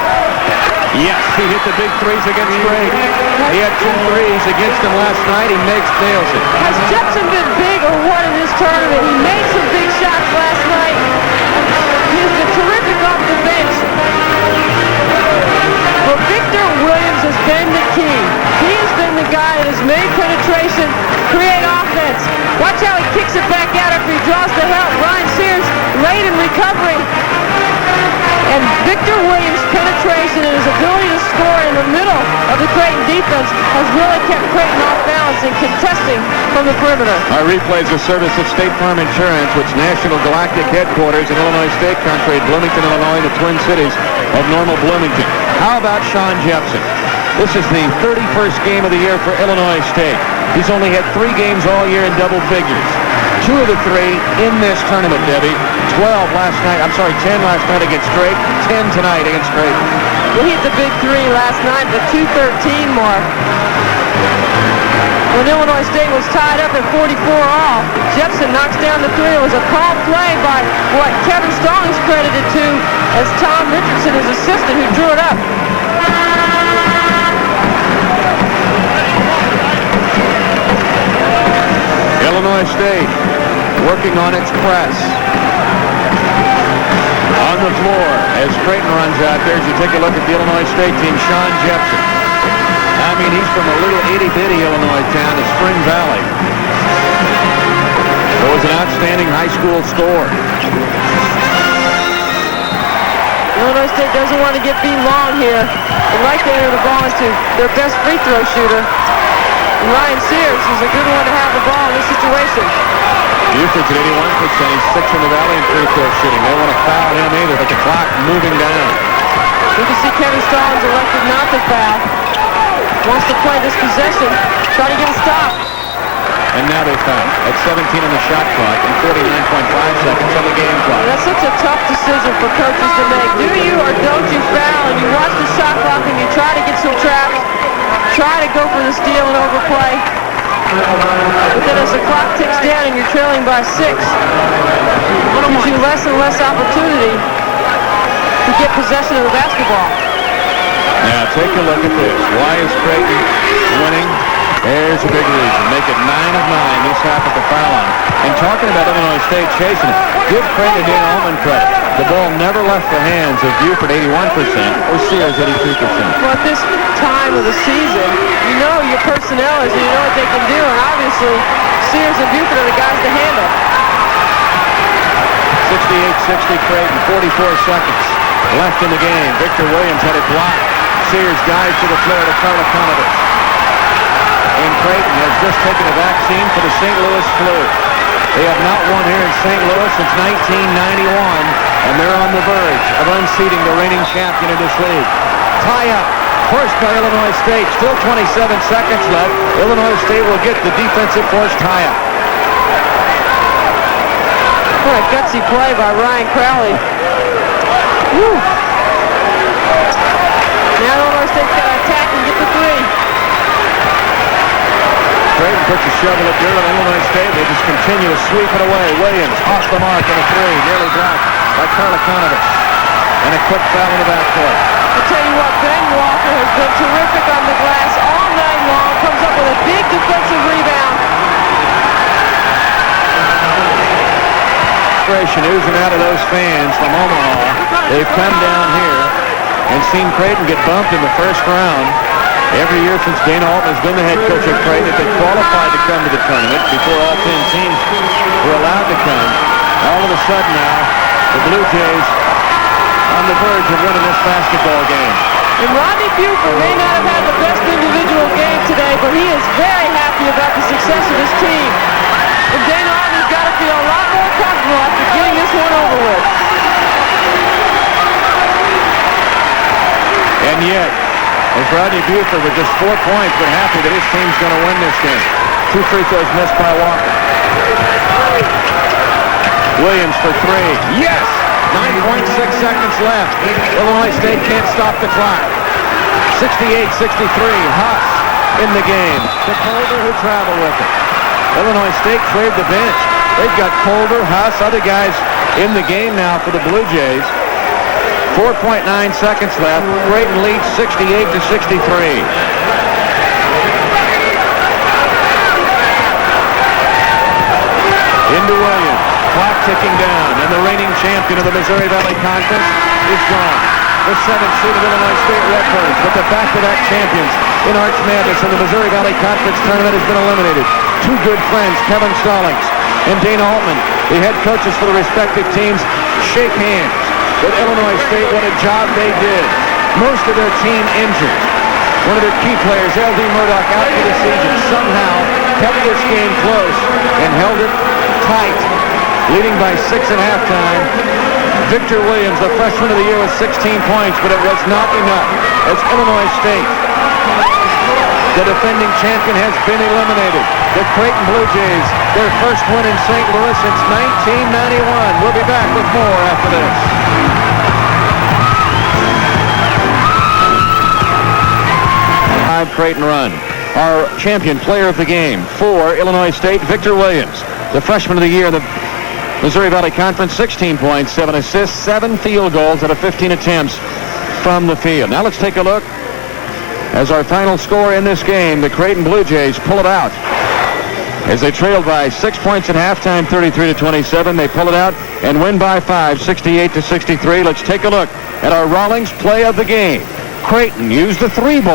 Yes, he hit the big threes against Creighton. He had 2 threes against him last night. He nails it. Has Jepson been big or what in this tournament? He made some big shots last night. He's been terrific off the bench. But Victor Williams has been the key. He has been the guy that has made penetration, create offense. Watch how he kicks it back out after he draws the help. Ryan Sears late in recovery. And Victor Williams' penetration and his ability to score in the middle of the Creighton defense has really kept Creighton off balance and contesting from the perimeter. Our replay is a service of State Farm Insurance, which National Galactic headquarters in Illinois State Country, Bloomington, Illinois, the Twin Cities of Normal Bloomington. How about Sean Jepson? This is the 31st game of the year for Illinois State. He's only had 3 games all year in double figures. 2 of the 3 in this tournament, Debbie. 10 last night against Drake, 10 tonight against Creighton. Well, he hit the big 3 last night, the 2:13 mark. When Illinois State was tied up at 44 all, Jepson knocks down the 3. It was a call play by what Kevin Stallings credited to as Tom Richardson, his assistant, who drew it up. Illinois State working on its press. On the floor as Creighton runs out there. As you take a look at the Illinois State team, Sean Jepson. I mean, he's from a little itty-bitty Illinois town of Spring Valley. It was an outstanding high school score. Illinois State doesn't want to get beat long here. They like to enter the ball into their best free throw shooter. And Ryan Sears is a good one to have the ball in this situation. Buford's at 81%. He's 6th in the Valley in free throw shooting. They want to foul him either, but the clock moving down. You can see Kevin Stallings elected not to foul. Wants to play this possession, try to get a stop. And now they foul at 17 on the shot clock and 49.5 seconds on the game clock. That's such a tough decision for coaches to make. Do you or don't you foul? And you watch the shot clock and you try to get some traps, try to go for the steal and overplay. But then as the clock ticks down and you're trailing by 6, it gives you less and less opportunity to get possession of the basketball. Now take a look at this. Why is Creighton winning? There's a big reason. Make it 9 of 9 this half at the foul line. And talking about Illinois State chasing it, give Creighton and Dan Altman credit. The ball never left the hands of Buford 81% or Sears 82%. Well, at this time of the season, you know your personnel is, you know what they can do, and obviously Sears and Buford are the guys to handle. 68-60 Creighton, 44 seconds left in the game. Victor Williams had it blocked. Sears dives to the floor to Carla Conovich. And Creighton has just taken a vaccine for the St. Louis flu. They have not won here in St. Louis since 1991, and they're on the verge of unseating the reigning champion of this league. Tie up, forced by Illinois State. Still 27 seconds left. Illinois State will get the defensive forced tie-up. What a gutsy play by Ryan Crowley. Woo. Now Illinois State's got to attack and get the 3. Creighton puts a shovel at dirt on Illinois State. They just continue to sweep it away. Williams off the mark on a 3. Nearly blocked by Carla Conovich. And a quick foul in the backcourt. I'll tell you what, Ben Walker has been terrific on the glass all night long. Comes up with a big defensive rebound. Oozing out of those fans from Omaha. They've come down here and seen Creighton get bumped in the first round. Every year since Dana Altman has been the head coach of Creighton, if they qualified to come to the tournament before all 10 teams were allowed to come, all of a sudden now, the Blue Jays on the verge of winning this basketball game. And Rodney Buford may not have had the best individual game today, but he is very happy about the success of his team. And Dana Altman's got to feel a lot more comfortable after getting this one over with. And yet, as Rodney Buford with just 4 points, but happy that his team's going to win this game. 2 free throws missed by Walker. Williams for 3. Yes! 9.6 seconds left. Illinois State can't stop the clock. 68-63. Huss in the game. To Colder, who traveled with it. Illinois State cleared the bench. They've got Colder, Huss, other guys in the game now for the Blue Jays. 4.9 seconds left. Creighton leads 68-63. Into Williams. Clock ticking down, and the reigning champion of the Missouri Valley Conference is gone. The 7th-seeded Illinois State Redbirds, but the back-to-back champions in Arch Madness in the Missouri Valley Conference tournament has been eliminated. 2 good friends, Kevin Stallings and Dana Altman, the head coaches for the respective teams, shake hands. But Illinois State, what a job they did. Most of their team injured. One of their key players, L.D. Murdoch, out for the season, somehow kept this game close and held it tight, leading by 6 at halftime. Victor Williams, the freshman of the year, with 16 points, but it was not enough as Illinois State, the defending champion, has been eliminated. The Creighton Blue Jays, their first win in St. Louis since 1991. We'll be back with more after this. Creighton run. Our champion player of the game for Illinois State, Victor Williams, the freshman of the year in the Missouri Valley Conference, 16 points, 7 assists, 7 field goals out of 15 attempts from the field. Now let's take a look as our final score in this game. The Creighton Blue Jays pull it out as they trailed by 6 points at halftime, 33-27. They pull it out and win by 5, 68-63. Let's take a look at our Rawlings play of the game. Creighton used the 3 ball.